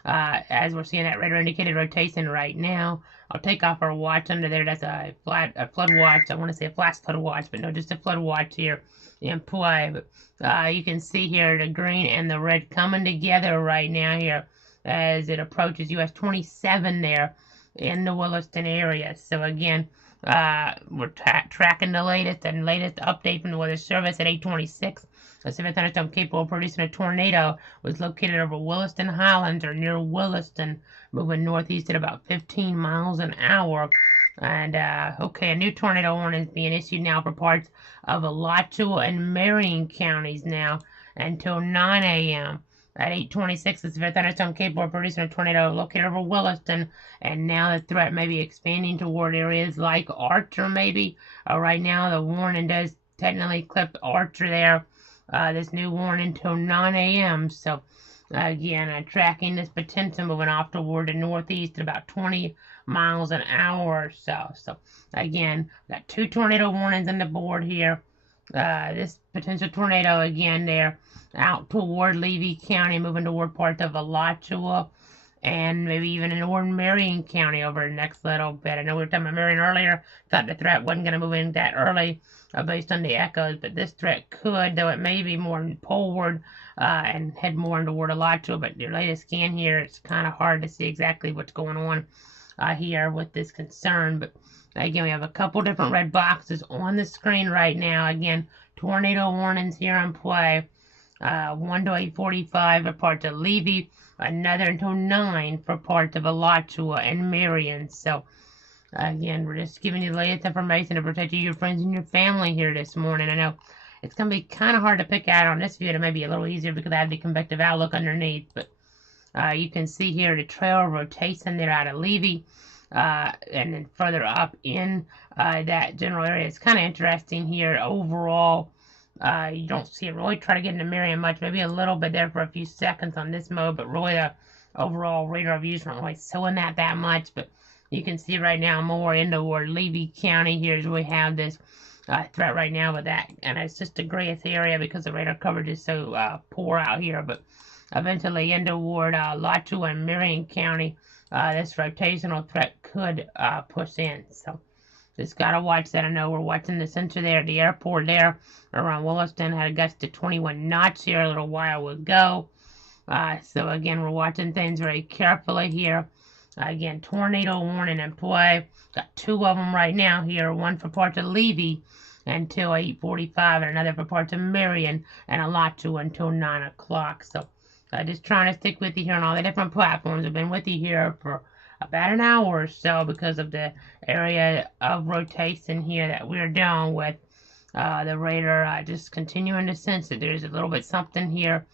As we're seeing that radar indicated rotation right now. I'll take off our watch under there. That's a flood watch. I want to say a flash flood watch, but no, just a flood watch here in play. But you can see here the green and the red coming together right now here as it approaches US 27 there in the Williston area. So again, we're tracking the latest update from the Weather Service at 8:26. A severe thunderstorm capable of producing a tornado was located over Williston Highlands or near Williston, moving northeast at about 15 miles an hour. And okay, a new tornado warning is being issued now for parts of Alachua and Marion counties now until 9 a.m. At 8:26, the severe thunderstorm capable of producing a tornado located over Williston, and now the threat may be expanding toward areas like Archer, maybe. Right now, the warning does technically clip Archer there. This new warning until 9 a.m. So, again, tracking this potential moving off toward the northeast at about 20 miles an hour or so. So, again, got two tornado warnings on the board here. This potential tornado, again, there out toward Levy County, moving toward parts of Alachua, and maybe even in northern Marion County over the next little bit. I know we were talking about Marion earlier. Thought the threat wasn't going to move in that early based on the echoes, but this threat could, though it may be more poleward and head more toward Alachua. But your latest scan here, it's kind of hard to see exactly what's going on here with this concern. But again, we have a couple different red boxes on the screen right now. Again, tornado warnings here in play. 1 to 8:45 for parts of Levy, another until 9 for parts of Alachua and Marion. So, again, we're just giving you the latest information to protect you, your friends, and your family here this morning. I know it's going to be kind of hard to pick out on this view. It may be a little easier because I have the convective outlook underneath. But you can see here the trail rotation there out of Levy. And then further up in that general area. It's kind of interesting here overall. You don't see it really try to get into Marion much, maybe a little bit there for a few seconds on this mode, but really the overall radar views not really showing that much. But you can see right now more into toward Levy County here as we have this threat right now with that, and it's just a grayish area because the radar coverage is so poor out here. But eventually into toward Alachua and Marion County, this rotational threat could push in. So just gotta watch that. I know we're watching the center there at the airport there around Williston. Had a gust to 21 knots here a little while ago. So again, we're watching things very carefully here. Again, tornado warning in play. Got two of them right now here. One for parts of Levy until 8:45, and another for parts of Marion and Alachua until 9 o'clock. So just trying to stick with you here on all the different platforms. I've been with you here for about an hour or so because of the area of rotation here that we're dealing with. The radar just continuing to sense that there's a little bit something here.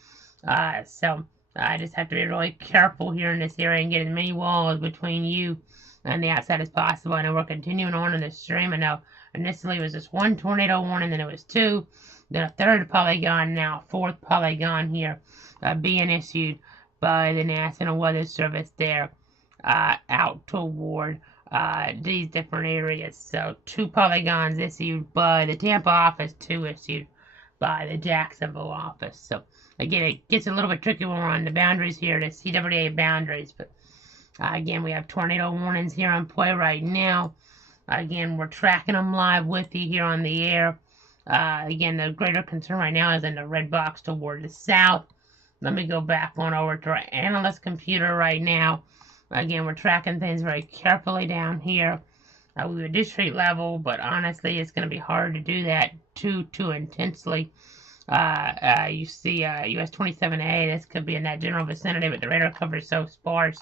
So I just have to be really careful here in this area and get as many walls between you and the outside as possible. I know we're continuing on in the stream. I know initially it was just one tornado warning, then it was two, then a third polygon, now a fourth polygon here being issued by the National Weather Service there out toward these different areas. So 2 polygons issued by the Tampa office, 2 issued by the Jacksonville office. So again, it gets a little bit tricky when we're on the boundaries here, the CWA boundaries. But again, we have tornado warnings here in play right now. Again, we're tracking them live with you here on the air. Again, the greater concern right now is in the red box toward the south. Let me go back on over to our analyst computer right now. Again, we're tracking things very carefully down here. We would do street level, but honestly, it's going to be hard to do that too intensely. You see US 27A, this could be in that general vicinity, but the radar coverage is so sparse.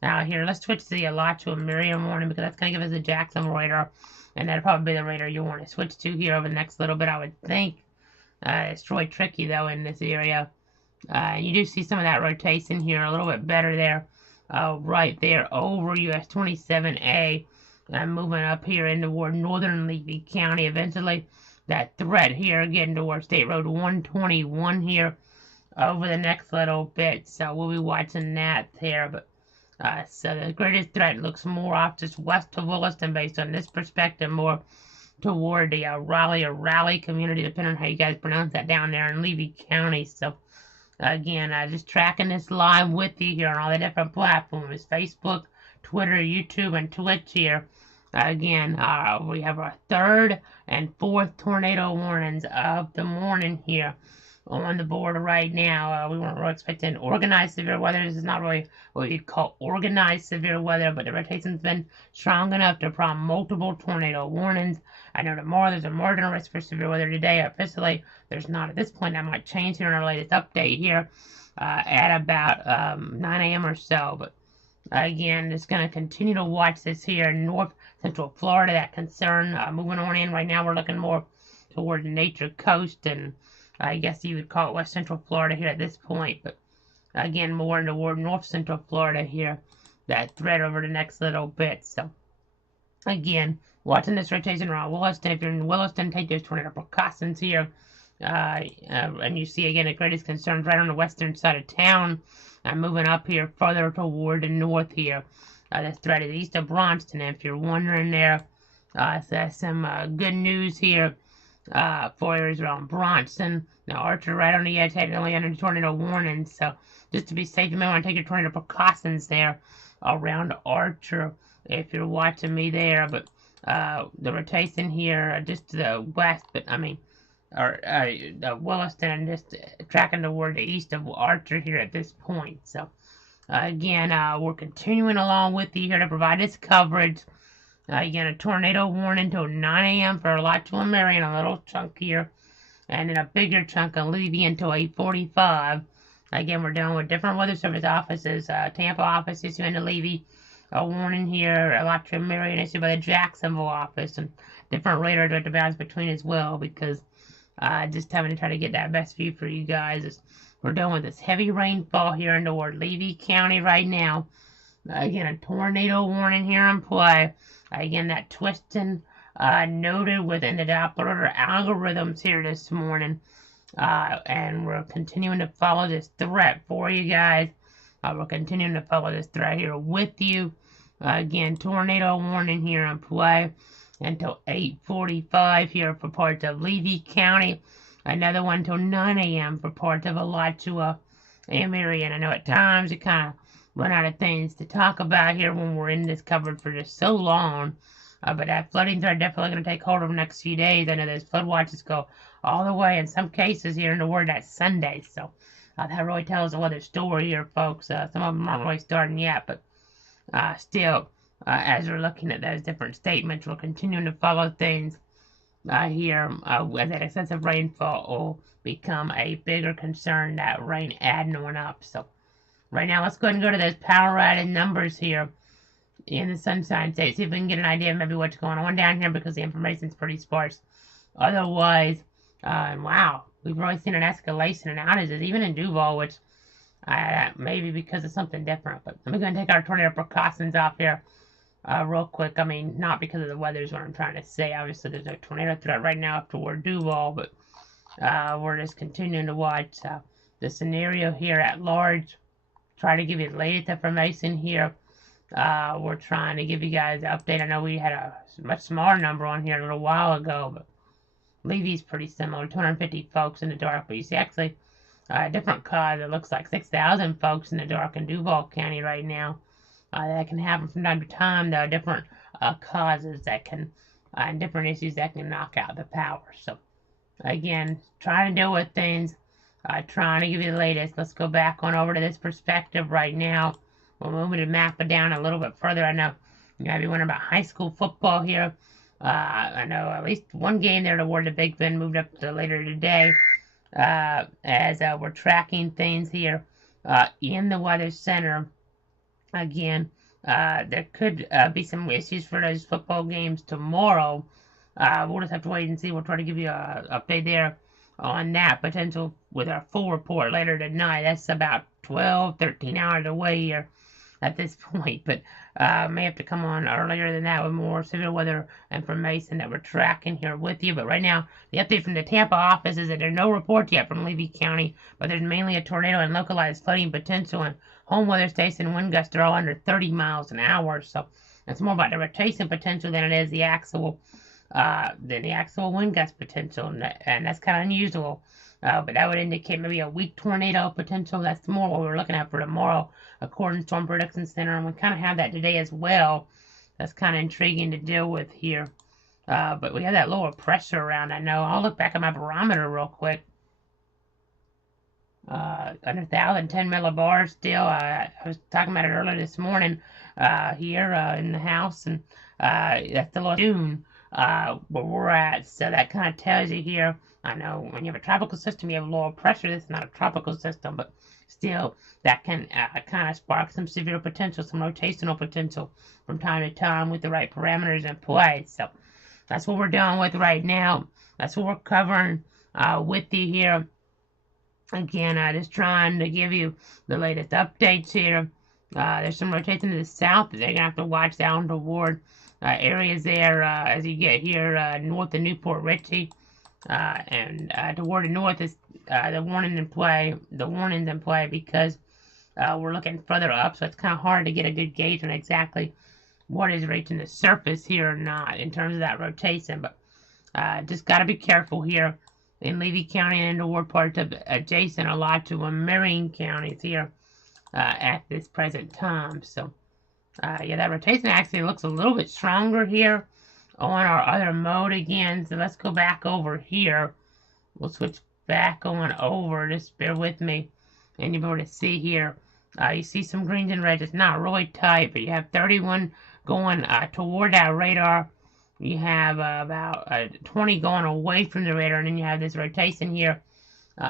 Now here, let's switch to the Alachua Marion warning because that's going to give us a Jackson radar, and that'll probably be the radar you want to switch to here over the next little bit, I would think. It's really tricky, though, in this area. You do see some of that rotation here, a little bit better there. Right there over US 27A, moving up here into toward northern Levy County. Eventually, that threat here, getting toward State Road 121 here, over the next little bit. So we'll be watching that there. But so the greatest threat looks more off just west of Williston based on this perspective, more toward the Raleigh or Raleigh community, depending on how you guys pronounce that down there in Levy County. So again, just tracking this live with you here on all the different platforms, Facebook, Twitter, YouTube, and Twitch here. Again, we have our third and fourth tornado warnings of the morning here on the board right now. We weren't really expecting organized severe weather. This is not really what you'd call organized severe weather, but the rotation's been strong enough to prompt multiple tornado warnings. I know tomorrow there's a marginal risk for severe weather today. Officially, there's not at this point. That might change here in our latest update here at about 9 a.m. or so. But again, just going to continue to watch this here in north central Florida, that concern. Moving on in right now, we're looking more toward the nature coast, and I guess you would call it west central Florida here at this point. But again, more toward north central Florida here, that threat over the next little bit. So again, watching this rotation around Williston. If you're in Williston, take those tornado precautions here. And you see again the greatest concerns right on the western side of town. Moving up here further toward the north here. This threat is east of Bronxton. If you're wondering there, so that's some good news here for areas around Bronxton. Now Archer right on the edge, headed only under tornado warning. So just to be safe, you may want to take your tornado precautions there around Archer if you're watching me there. But the rotation here just to the west, but I mean, or Williston, and just tracking toward the east of Archer here at this point. So again, we're continuing along with you here to provide this coverage. Again, a tornado warning until 9 a.m. for Alachua and Marion, a little chunk here, and then a bigger chunk of Levy until 8:45. Again, we're dealing with different weather service offices. Tampa office issuing the Levy a warning here. Alachua and Marion issued by the Jacksonville office, and different radars are to bounce between as well, because just having to try to get that best view for you guys. As we're dealing with this heavy rainfall here in toward Levy County right now. Again, a tornado warning here in play. Again, that twisting noted within the Doppler algorithms here this morning. And we're continuing to follow this threat for you guys. We're continuing to follow this threat here with you. Again, tornado warning here in play until 8:45 here for parts of Levy County. Another one until 9 a.m. for parts of Alachua and Marion. I know at times you kind of run out of things to talk about here when we're in this coverage for just so long. But that floodings are definitely going to take hold over the next few days. I know those flood watches go all the way in some cases here in the word that Sunday. So that really tells the weather story here, folks. Some of them aren't really starting yet, but still, as we're looking at those different statements, we're continuing to follow things here as that excessive rainfall will become a bigger concern, that rain adding on up. So right now, let's go ahead and go to those power rated numbers here in the Sunshine State. See if we can get an idea of maybe what's going on down here, because the information's pretty sparse. Otherwise, wow, we've really seen an escalation in outages, even in Duval, which maybe because of something different. But I'm going to take our tornado precautions off here real quick. I mean, not because of the weather is what I'm trying to say. Obviously, there's no tornado threat right now up toward Duval, but we're just continuing to watch the scenario here at large. Try to give you the latest information here. We're trying to give you guys an update. I know we had a much smaller number on here a little while ago, but Levy's pretty similar, 250 folks in the dark. But you see actually a different cause. It looks like 6,000 folks in the dark in Duval County right now. That can happen from time to time. There are different causes that can, and different issues that can knock out the power. So again, trying to deal with things, trying to give you the latest. Let's go back on over to this perspective right now. We're moving to map it down a little bit further. I know you might be wondering about high school football here. I know at least one game there toward the Big Bend moved up to later today. As we're tracking things here in the Weather Center. Again, there could be some issues for those football games tomorrow. We'll just have to wait and see. We'll try to give you an update there on that potential with our full report later tonight. That's about 12, 13 hours away here. at this point, but may have to come on earlier than that with more severe weather information that we're tracking here with you. But right now, the update from the Tampa office is that there are no reports yet from Levy County, but there's mainly a tornado and localized flooding potential, and home weather station wind gusts are all under 30 miles an hour. So it's more about the rotation potential than it is the actual wind gust potential, and that's kind of unusual. But that would indicate maybe a weak tornado potential. That's more what we're looking at for tomorrow, according to Storm Prediction Center, and we kind of have that today as well. That's kind of intriguing to deal with here. But we have that lower pressure around, I know. I'll look back at my barometer real quick. Under 1,010 millibars still. I was talking about it earlier this morning here in the house, and that's the low June where we're at. So that kind of tells you here. I know when you have a tropical system, you have lower pressure. This is not a tropical system, but still, that can kind of spark some severe potential, some rotational potential from time to time with the right parameters in play. So that's what we're dealing with right now. That's what we're covering with you here. Again, just trying to give you the latest updates here. There's some rotation to the south that they're going to have to watch down toward areas there as you get here north of Newport Richey. And toward the north is the warnings in play because we're looking further up, so it's kind of hard to get a good gauge on exactly what is reaching the surface here or not in terms of that rotation. But just got to be careful here in Levy County and toward parts of adjacent a lot to Marion counties here at this present time. So yeah, that rotation actually looks a little bit stronger here on our other mode again. So let's go back over here. We'll switch back on over. Just bear with me. And you'll be able to see here. You see some greens and reds. It's not really tight, but you have 31 going toward that radar. You have about 20 going away from the radar, and then you have this rotation here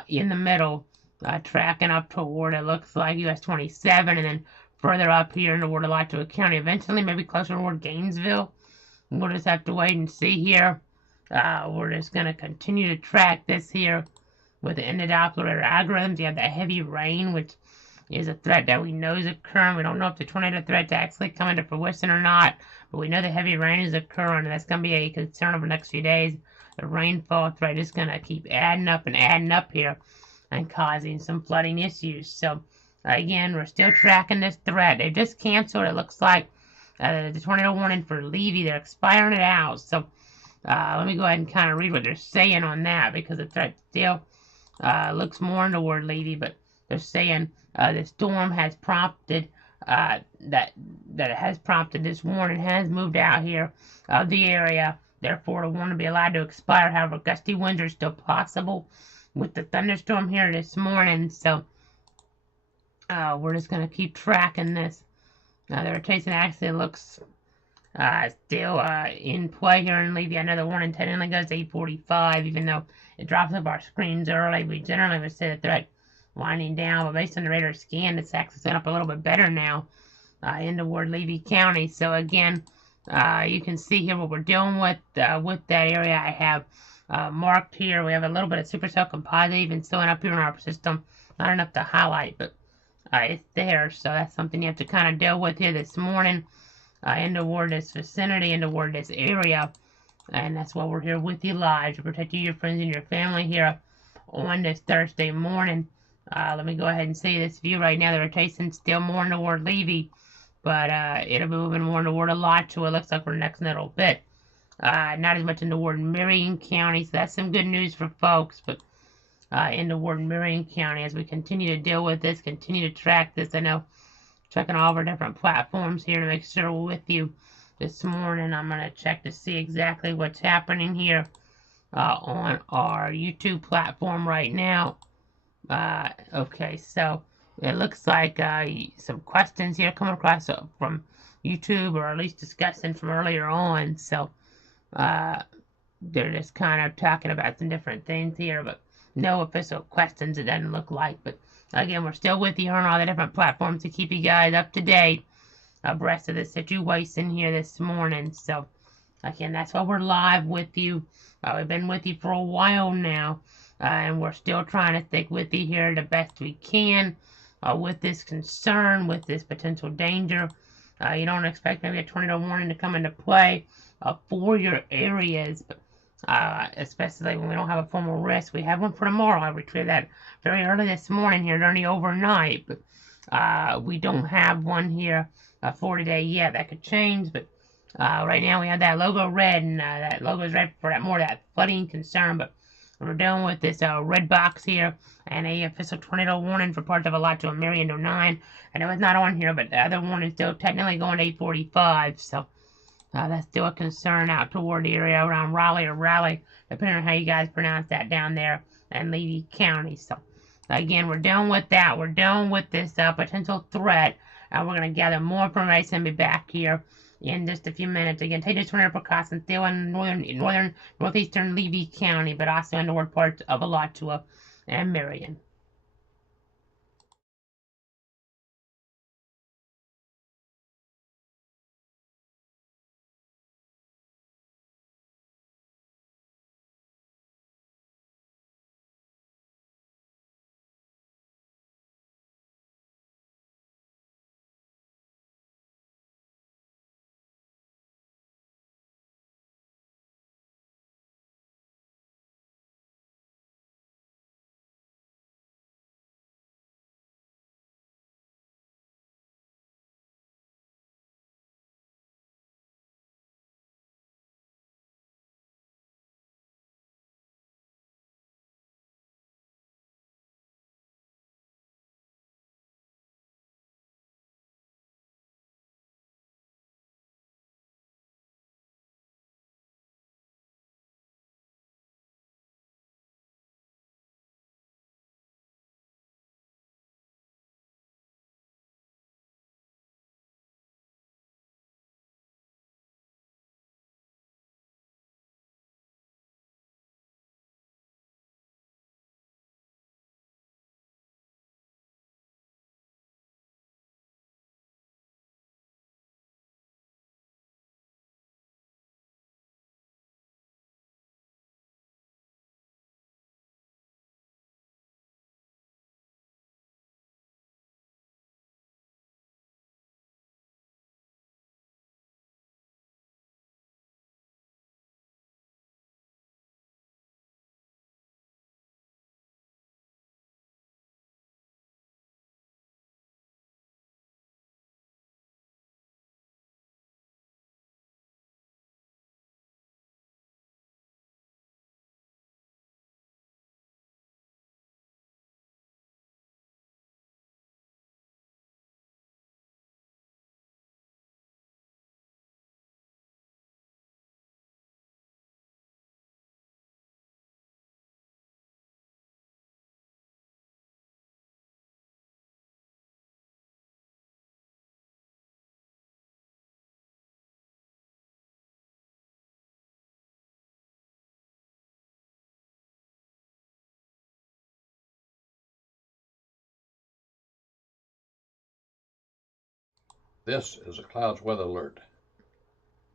in the middle, tracking up toward, it looks like US 27, and then further up here toward Alachua County. Eventually, maybe closer toward Gainesville. We'll just have to wait and see here. We're just going to continue to track this here with the Doppler radar algorithms. You have that heavy rain, which is a threat that we know is occurring. We don't know if the tornado threat's actually coming to fruition or not, but we know the heavy rain is occurring, and that's going to be a concern over the next few days. The rainfall threat is going to keep adding up here and causing some flooding issues. So, again, we're still tracking this threat. They just canceled, it looks like, the tornado warning for Levy. They're expiring it out. So let me go ahead and kind of read what they're saying on that, because the threat still looks more toward Levy, but they're saying the storm has prompted that it has prompted this warning has moved out here of the area. Therefore, the warning to be allowed to expire. However, gusty winds are still possible with the thunderstorm here this morning. So we're just going to keep tracking this. The rotation actually looks still in play here in Levy. I know the warning technically goes to 8:45, even though it drops up our screens early. We generally would say the threat winding down, but based on the radar scan, it's actually set up a little bit better now in toward Levy County. So again, you can see here what we're dealing with that area. I have marked here. We have a little bit of supercell composite even showing up here in our system. Not enough to highlight, but it's there. So that's something you have to kind of deal with here this morning in toward this vicinity, in toward this area. And that's why we're here with you live, to protect you, your friends, and your family here on this Thursday morning. Let me go ahead and see this view right now. The rotation's still more toward Levy, but it'll be moving more toward Alachua. It looks like for the next little bit. Not as much in toward Marion County, so that's some good news for folks, but in toward Marion County as we continue to deal with this, continue to track this. I know checking all of our different platforms here to make sure we're with you this morning. I'm going to check to see exactly what's happening here on our YouTube platform right now. Okay, so it looks like some questions here coming across from YouTube, or at least discussing from earlier on. So they're just kind of talking about some different things here, but no official questions, it doesn't look like. But again, we're still with you on all the different platforms to keep you guys up to date abreast of the situation here this morning. So again, that's why we're live with you. We've been with you for a while now, and we're still trying to stick with you here the best we can. with this concern, with this potential danger. You don't expect maybe a tornado warning to come into play for your areas, but especially when we don't have a formal risk. We have one for tomorrow. I retrieved that very early this morning here during the overnight, but we don't have one here for today yet. That could change, but right now we have that logo red, and that logo is red for that flooding concern, but we're dealing with this red box here and a official tornado warning for parts of Alachua and Marion to 9. I know it's not on here, but the other one is still technically going to 845, so that's still a concern out toward the area around Raleigh or Raleigh, depending on how you guys pronounce that down there in Levy County. So again, we're dealing with that. We're dealing with this potential threat. We're going to gather more information and be back here in just a few minutes. Again, take this tornado precautions still in northeastern Levy County, but also in north parts of Alachua and Marion. This is a clouds weather alert.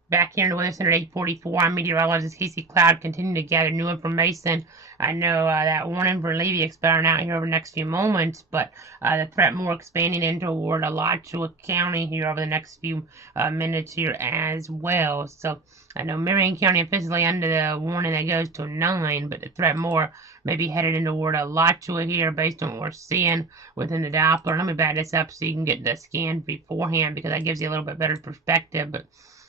Back here in the Weather Center at 844, I'm meteorologist Casey Cloud, continuing to gather new information. I know that warning for Levy expiring out here over the next few moments, but the threat more expanding into toward Alachua County here over the next few minutes here as well. So I know Marion County officially under the warning that goes to 9, but the threat more maybe headed into toward Alachua here based on what we're seeing within the Doppler. Let me back this up so you can get the scan beforehand, because that gives you a little bit better perspective. But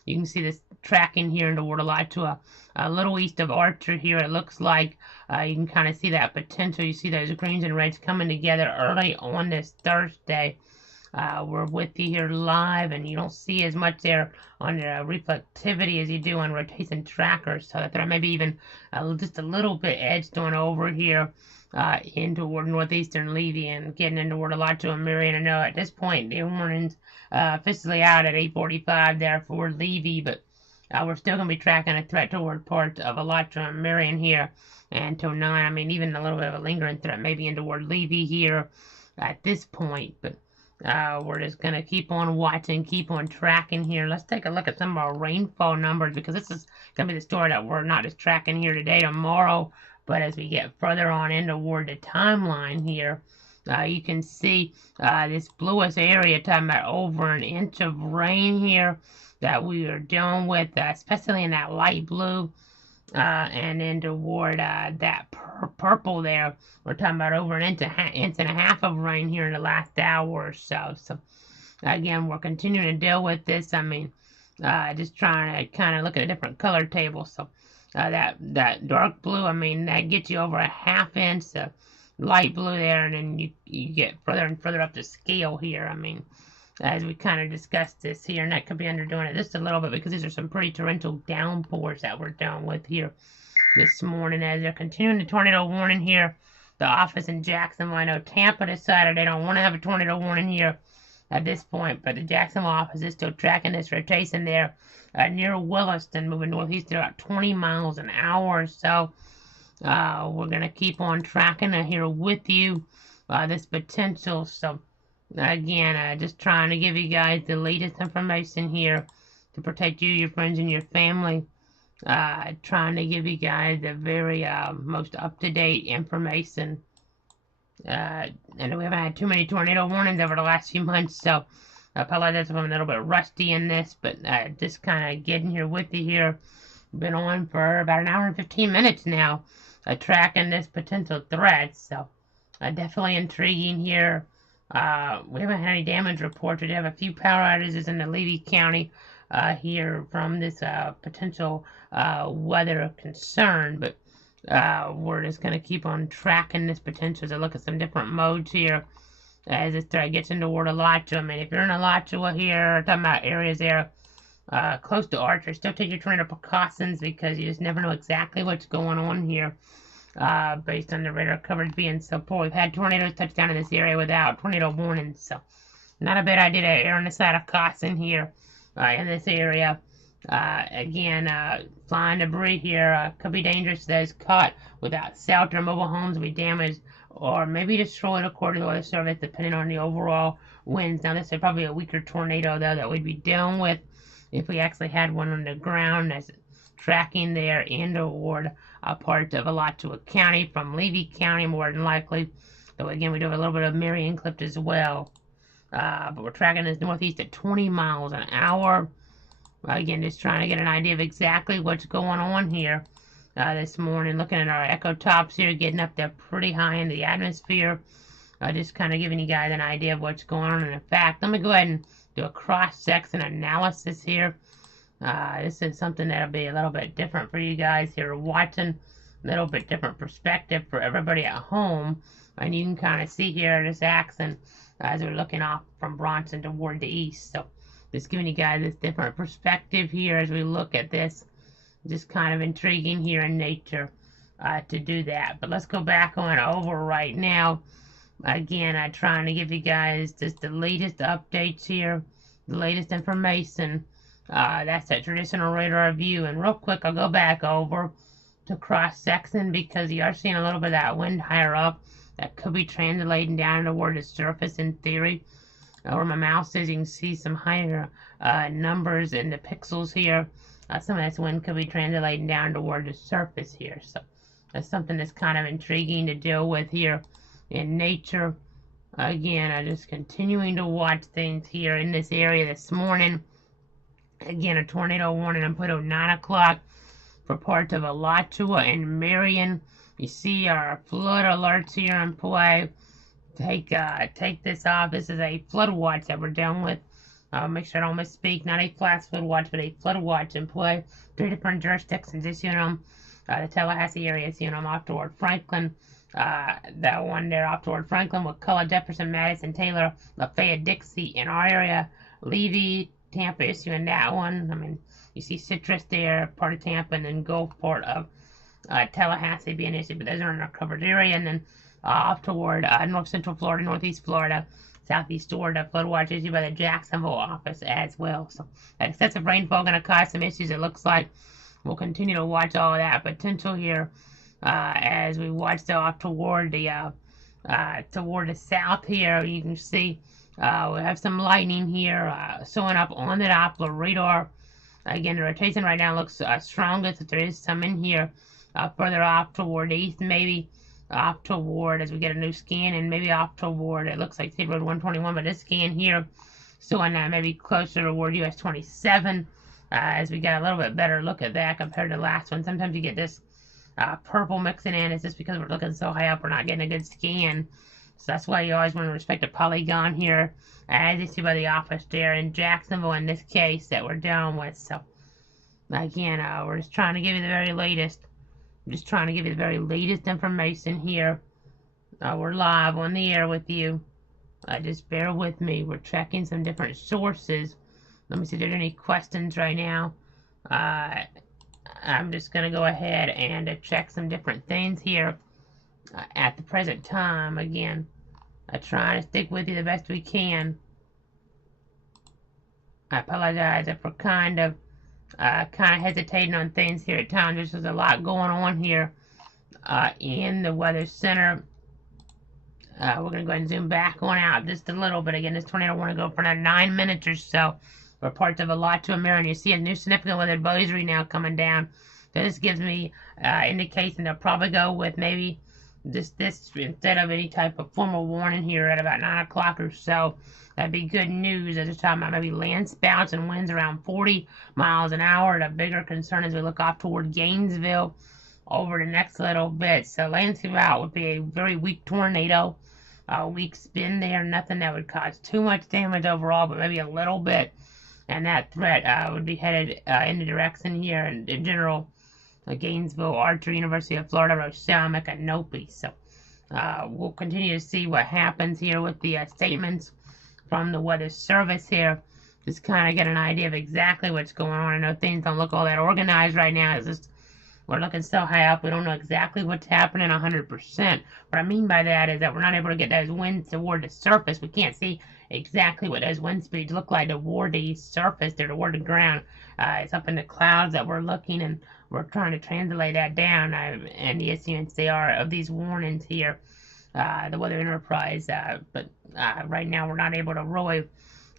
you can see this tracking here into Alachua, a little east of Archer here. It looks like you can kind of see that potential. You see those greens and reds coming together early on this Thursday. We're with you here live, and you don't see as much there on the reflectivity as you do on rotation trackers. So that maybe even just a little bit edged on over here into toward northeastern Levy and getting into toward Alachua and Marion. I know at this point the warning's officially out at 8:45 there for Levy, but we're still going to be tracking a threat toward parts of Alachua and Marion here until 9. I mean, even a little bit of a lingering threat maybe into toward Levy here at this point, but we're just going to keep on watching, keep on tracking here. Let's take a look at some of our rainfall numbers, because this is going to be the story that we're not just tracking here today, tomorrow, but as we get further on in toward the timeline here, You can see this bluish area, talking about over an inch of rain here that we are dealing with, especially in that light blue. And then toward that purple there, we're talking about over an inch and a half of rain here in the last hour or so. So again, we're continuing to deal with this. I mean, just trying to kind of look at a different color table. So that dark blue, I mean, that gets you over a half inch. So light blue there, and then you get further and further up the scale here. I mean, as we kind of discussed this here, and that could be underdoing it just a little bit because these are some pretty torrential downpours that we're dealing with here this morning. As they're continuing the tornado warning here, the office in Jacksonville, I know Tampa decided they don't want to have a tornado warning here at this point, but the Jacksonville office is still tracking this rotation there near Williston, moving northeast at about 20 miles an hour. So we're going to keep on tracking here with you this potential. So again, just trying to give you guys the latest information here to protect you, your friends, and your family. Trying to give you guys the very most up-to-date information. And we haven't had too many tornado warnings over the last few months, so I apologize if I'm a little bit rusty in this, but just kind of getting here with you here. Been on for about an hour and 15 minutes now, tracking this potential threat, so definitely intriguing here. We haven't had any damage reports. We did have a few power outages in the Levy County here from this potential weather concern, but we're just going to keep on tracking this potential to look at some different modes here as this threat gets into toward Alachua. I mean, if you're in Alachua here, talking about areas there close to Archer, still take your tornado precautions because you just never know exactly what's going on here. Based on the radar coverage being so poor. We've had tornadoes touch down in this area without tornado warnings, so not a bad idea to err on the side of caution here in this area. Again, flying debris here could be dangerous. Those caught without shelter, mobile homes will be damaged or maybe destroyed according to the Weather Service, depending on the overall winds. Now, this is probably a weaker tornado, though, that we'd be dealing with if we actually had one on the ground that's tracking there and toward parts of Alachua County from Levy County, more than likely. So again, we do have a little bit of Marion clipped as well. But we're tracking this northeast at 20 miles an hour. Again, just trying to get an idea of exactly what's going on here this morning. Looking at our echo tops here, getting up there pretty high in the atmosphere. Just kind of giving you guys an idea of what's going on. And in fact, let me go ahead and do a cross-section analysis here. This is something that'll be a little bit different for you guys here watching, a little bit different perspective for everybody at home. And you can kind of see here this accent as we're looking off from Bronson toward the east. So just giving you guys this different perspective here as we look at this. Just kind of intriguing here in nature to do that. But let's go back on over right now. Again, I'm trying to give you guys just the latest updates here, the latest information. That's that traditional radar view. And real quick, I'll go back over to cross-section because you are seeing a little bit of that wind higher up that could be translating down toward the surface in theory. Where my mouse is, you can see some higher numbers in the pixels here. Some of that wind could be translating down toward the surface here. So that's something that's kind of intriguing to deal with here in nature. Again, I'm just continuing to watch things here in this area this morning. Again, a tornado warning I'm put on 9 o'clock for parts of Alachua and Marion. You see our flood alerts here in play. Take this off. This is a flood watch that we're dealing with. Make sure I don't misspeak. Not a flash flood watch, but a flood watch in play. 3 different jurisdictions issuing them. The Tallahassee area issuing them off toward Franklin. That one there off toward Franklin, McCullough, Jefferson, Madison, Taylor, Lafayette, Dixie in our area. Levy, Tampa issuing that one. I mean, you see Citrus there, part of Tampa, and then Gulfport of Tallahassee being issued, but those are in our covered area. And then off toward north central Florida, northeast Florida, southeast Florida, flood watch issued by the Jacksonville office as well. So that excessive rainfall going to cause some issues, it looks like. We'll continue to watch all of that potential here as we watch off toward the south here. You can see we have some lightning here showing up on the Doppler radar. Again, the rotation right now looks strongest, but there is some in here further off toward the east, maybe off toward, as we get a new scan, and maybe off toward, it looks like State Road 121, but this scan here still on maybe closer toward US 27, as we got a little bit better look at that compared to the last one. Sometimes you get this purple mixing in. It's just because we're looking so high up, we're not getting a good scan. So that's why you always want to respect a polygon here, as you see by the office there in Jacksonville in this case that we're dealing with. So again, we're just trying to give you the very latest. I'm just trying to give you the very latest information here. We're live on the air with you. Just bear with me. We're checking some different sources. Let me see if there's any questions right now. I'm just going to go ahead and check some different things here at the present time. Again, I'm trying to stick with you the best we can. I apologize if we're kind of hesitating on things here at times. There's a lot going on here in the Weather Center. We're going to go ahead and zoom back on out just a little bit. Again, this tornado want to go for another 9 minutes or so. We're parts of a lot to a mirror, and you see a new significant weather advisory now coming down. So this gives me indication they'll probably go with maybe this instead of any type of formal warning here at about 9 o'clock or so. That'd be good news. As we're talking about maybe land spouts and winds around 40 miles an hour. The bigger concern as we look off toward Gainesville over the next little bit. So land spout would be a very weak tornado. Weak spin there, nothing that would cause too much damage overall, but maybe a little bit. And that threat would be headed in the direction here in general, Gainesville, Archer, University of Florida, Rochelle, Micanopy. So we'll continue to see what happens here with the statements from the Weather Service here. Just kind of get an idea of exactly what's going on. I know things don't look all that organized right now. It's just we're looking so high up, we don't know exactly what's happening 100%. What I mean by that is that we're not able to get those winds toward the surface. We can't see exactly what those wind speeds look like toward the surface, they're toward the ground. It's up in the clouds that we're looking, and we're trying to translate that down. And the SUNCR of these warnings here, the Weather Enterprise. But right now we're not able to really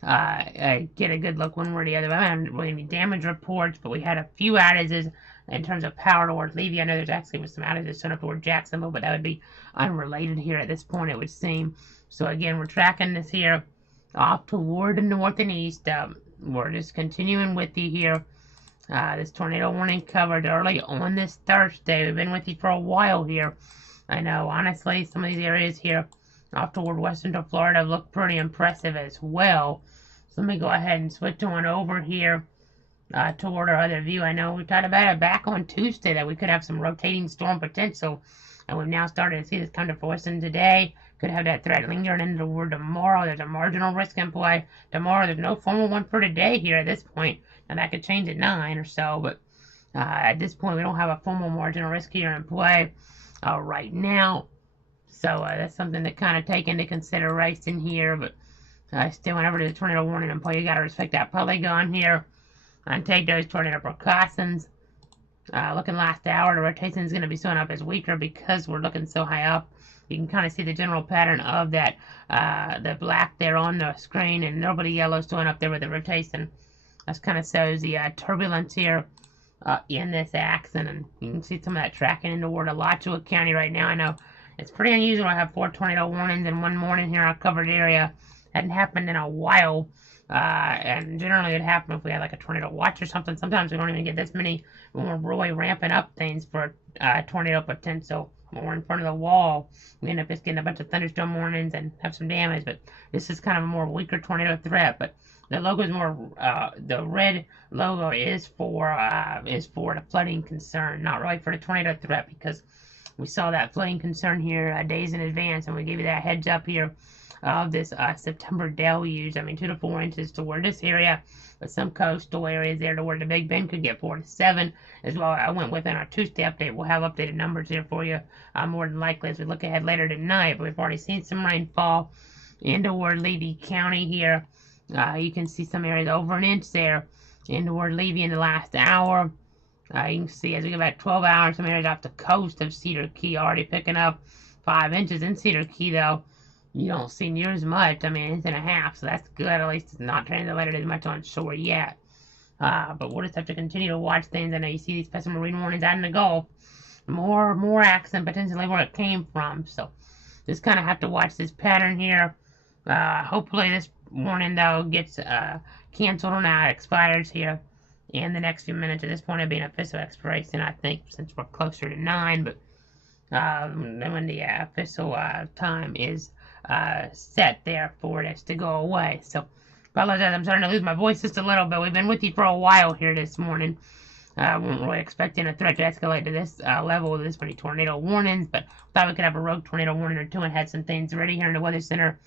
get a good look one way or the other. I haven't really any damage reports, but we had a few outages in terms of power towards Levy. I know there's actually some outages set up toward Jacksonville, but that would be unrelated here at this point, it would seem. So again, we're tracking this here off toward the north and east. We're just continuing with you here. This tornado warning covered early on this Thursday. We've been with you for a while here. I know, honestly, some of these areas here off toward western Florida look pretty impressive as well. So let me go ahead and switch on over here toward our other view. I know we talked about it back on Tuesday that we could have some rotating storm potential, and we've now started to see this come to fruition today. Could have that threat lingering into toward tomorrow. There's a marginal risk in play tomorrow. There's no formal one for today here at this point, and that could change at 9 or so, but at this point we don't have a formal marginal risk here in play right now. So that's something to kind of take into consideration here. But still, whenever there's a tornado warning in play, you got to respect that polygon here and take those tornado precautions. Looking last hour, the rotation is going to be showing up as weaker because we're looking so high up. You can kind of see the general pattern of that, the black there on the screen, and nobody yellow showing up there with the rotation. That kind of shows the turbulence here in this axis, and you can see some of that tracking into toward Alachua County right now. I know it's pretty unusual to have 4 tornado warnings in one morning here in our covered area. Hadn't happened in a while. And generally it happens if we have like a tornado watch or something. Sometimes we don't even get this many when we're really ramping up things for tornado potential. When we're in front of the wall, we end up just getting a bunch of thunderstorm warnings and have some damage. But this is kind of a more weaker tornado threat. But the logo is more, the red logo is for the flooding concern, not really for the tornado threat, because we saw that flooding concern here days in advance, and we gave you that heads up here of this September deluge. I mean, 2 to 4 inches toward this area, but some coastal areas there to where the Big Bend could get 4 to 7 as well. I went within our Tuesday update. We'll have updated numbers here for you more than likely as we look ahead later tonight, but we've already seen some rainfall into toward Levy County here. You can see some areas over an inch there into toward Levy in the last hour. You can see as we get about 12 hours, some areas off the coast of Cedar Key already picking up 5 inches in Cedar Key, though. You don't see near as much. I mean, 1.5 inches, so that's good. At least it's not translated as much on shore yet. But we'll just have to continue to watch things. I know you see these pestle marine warnings out in the Gulf. more accident potentially where it came from. So just kind of have to watch this pattern here. Hopefully this warning though gets canceled or not, expires here in the next few minutes. At this point, it'll be an official expiration, I think, since we're closer to 9. But when the official time is set there for this to go away. So apologize, I'm starting to lose my voice just a little bit. We've been with you for a while here this morning. Weren't really expecting a threat to escalate to this level with this many tornado warnings, but thought we could have a rogue tornado warning or two and had some things ready here in the Weather Center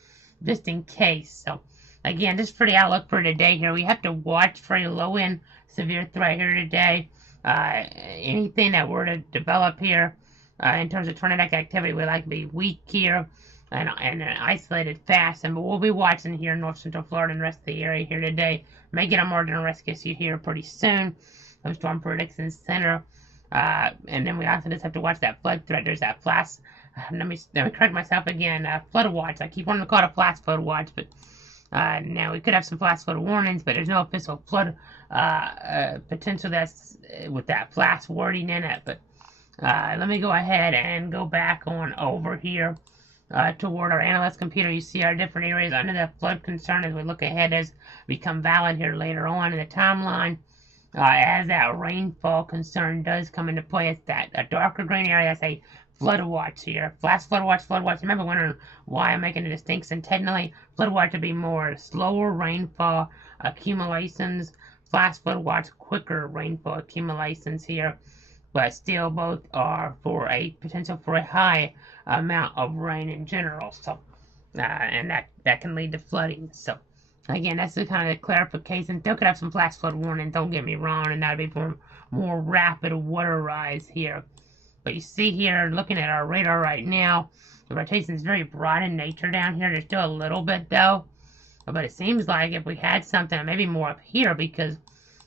just in case. So again, just for the outlook for today here, we have to watch for a low-end severe threat here today. Anything that were to develop here in terms of tornadic activity would like to be weak here and isolated fast. And we'll be watching here in north central Florida and the rest of the area here today. May get a marginal risk issue here pretty soon. Storm Prediction Center. And then we also just have to watch that flood threat. There's that flash. Let me correct myself again. Flood watch. I keep wanting to call it a flash flood watch, but now we could have some flash flood warnings, but there's no official flood potential that's with that flash wording in it. But let me go ahead and go back on over here toward our analyst computer. You see our different areas under the flood concern as we look ahead as become valid here later on in the timeline. As that rainfall concern does come into play, it's that a darker green area. That's a flood watch here. Flash flood watch, flood watch. Remember wondering why I'm making a distinction. Technically, flood watch would be more slower rainfall accumulations. Flash flood watch, quicker rainfall accumulations here. But still, both are for a potential for a high amount of rain in general. So, and that can lead to flooding. So. Again, that's the kind of clarification. Still could have some flash flood warning, don't get me wrong, and that'd be for more rapid water rise here. But you see here, looking at our radar right now, the rotation is very broad in nature down here. There's still a little bit, though. But it seems like if we had something, maybe more up here, because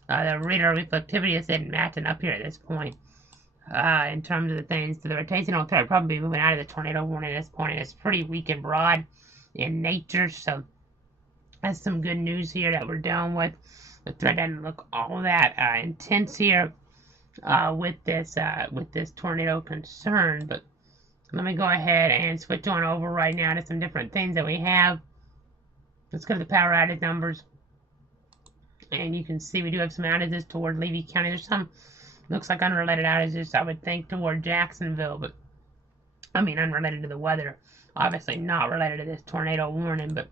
the radar reflectivity isn't matching up here at this point. In terms of the things, so the rotational threat probably be moving out of the tornado warning at this point, and it's pretty weak and broad in nature, so that's some good news here that we're dealing with. The threat doesn't look all that intense here with this tornado concern. But let me go ahead and switch on over right now to some different things that we have. Let's go to the power outage numbers. And you can see we do have some outages toward Levy County. There's some, looks like unrelated outages, I would think, toward Jacksonville. But, I mean, unrelated to the weather. Obviously not related to this tornado warning, but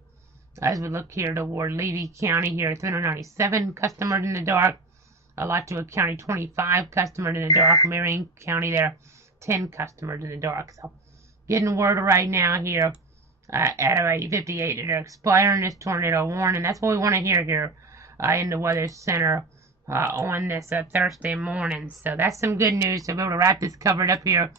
as we look here toward Levy County here, 397 customers in the dark. Alachua County, 25 customers in the dark. Marion County there, 10 customers in the dark. So getting word right now here at 8:58 that they're expiring this tornado warning. That's what we want to hear here in the Weather Center on this Thursday morning. So that's some good news. So we'll be able to wrap this covered up here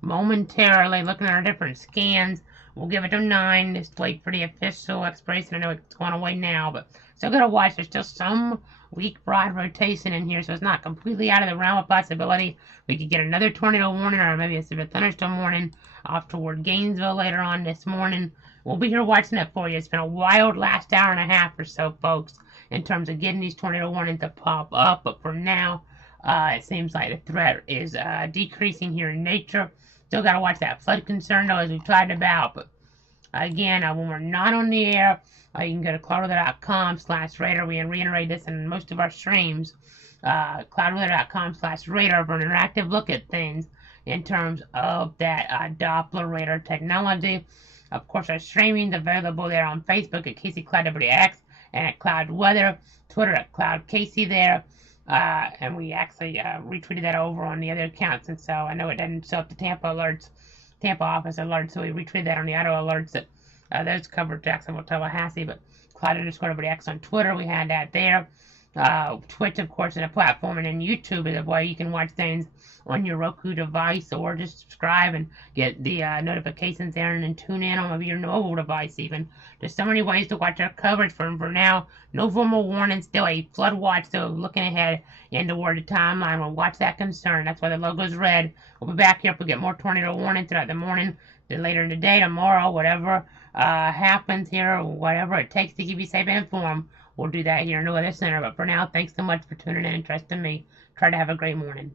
momentarily, looking at our different scans. We'll give it to 9. Just wait for the official expiration. I know it's going away now, but still gotta watch. There's still some weak broad rotation in here, so it's not completely out of the realm of possibility. We could get another tornado warning or maybe a severe thunderstorm warning off toward Gainesville later on this morning. We'll be here watching it for you. It's been a wild last hour and a half or so, folks, in terms of getting these tornado warnings to pop up. But for now, it seems like the threat is decreasing here in nature. Still got to watch that flood concern, though, as we've talked about. But again, when we're not on the air, you can go to cloudweather.com/radar. We reiterate this in most of our streams. Cloudweather.com/radar for an interactive look at things in terms of that Doppler radar technology. Of course, our streaming is available there on Facebook at KCCloudWX and at Cloud Weather, Twitter at Cloud Casey there. And we actually retweeted that over on the other accounts, and so I know it doesn't show up the Tampa office alerts, so we retweeted that on the auto alerts that those covered Jacksonville, Tallahassee, but Cloud_WX on Twitter, we had that there. Twitch, of course, is a platform, and then YouTube is a way you can watch things on your Roku device, or just subscribe and get the notifications there, and then tune in on your mobile device even. There's so many ways to watch our coverage for now. No formal warning, still a flood watch, so looking ahead and toward the timeline. We'll watch that concern. That's why the logo's red. We'll be back here if we get more tornado warning throughout the morning, then later in the day, tomorrow, whatever happens here, whatever it takes to keep you safe and informed. We'll do that here in the Weather Center. But for now, thanks so much for tuning in and trusting me. Try to have a great morning.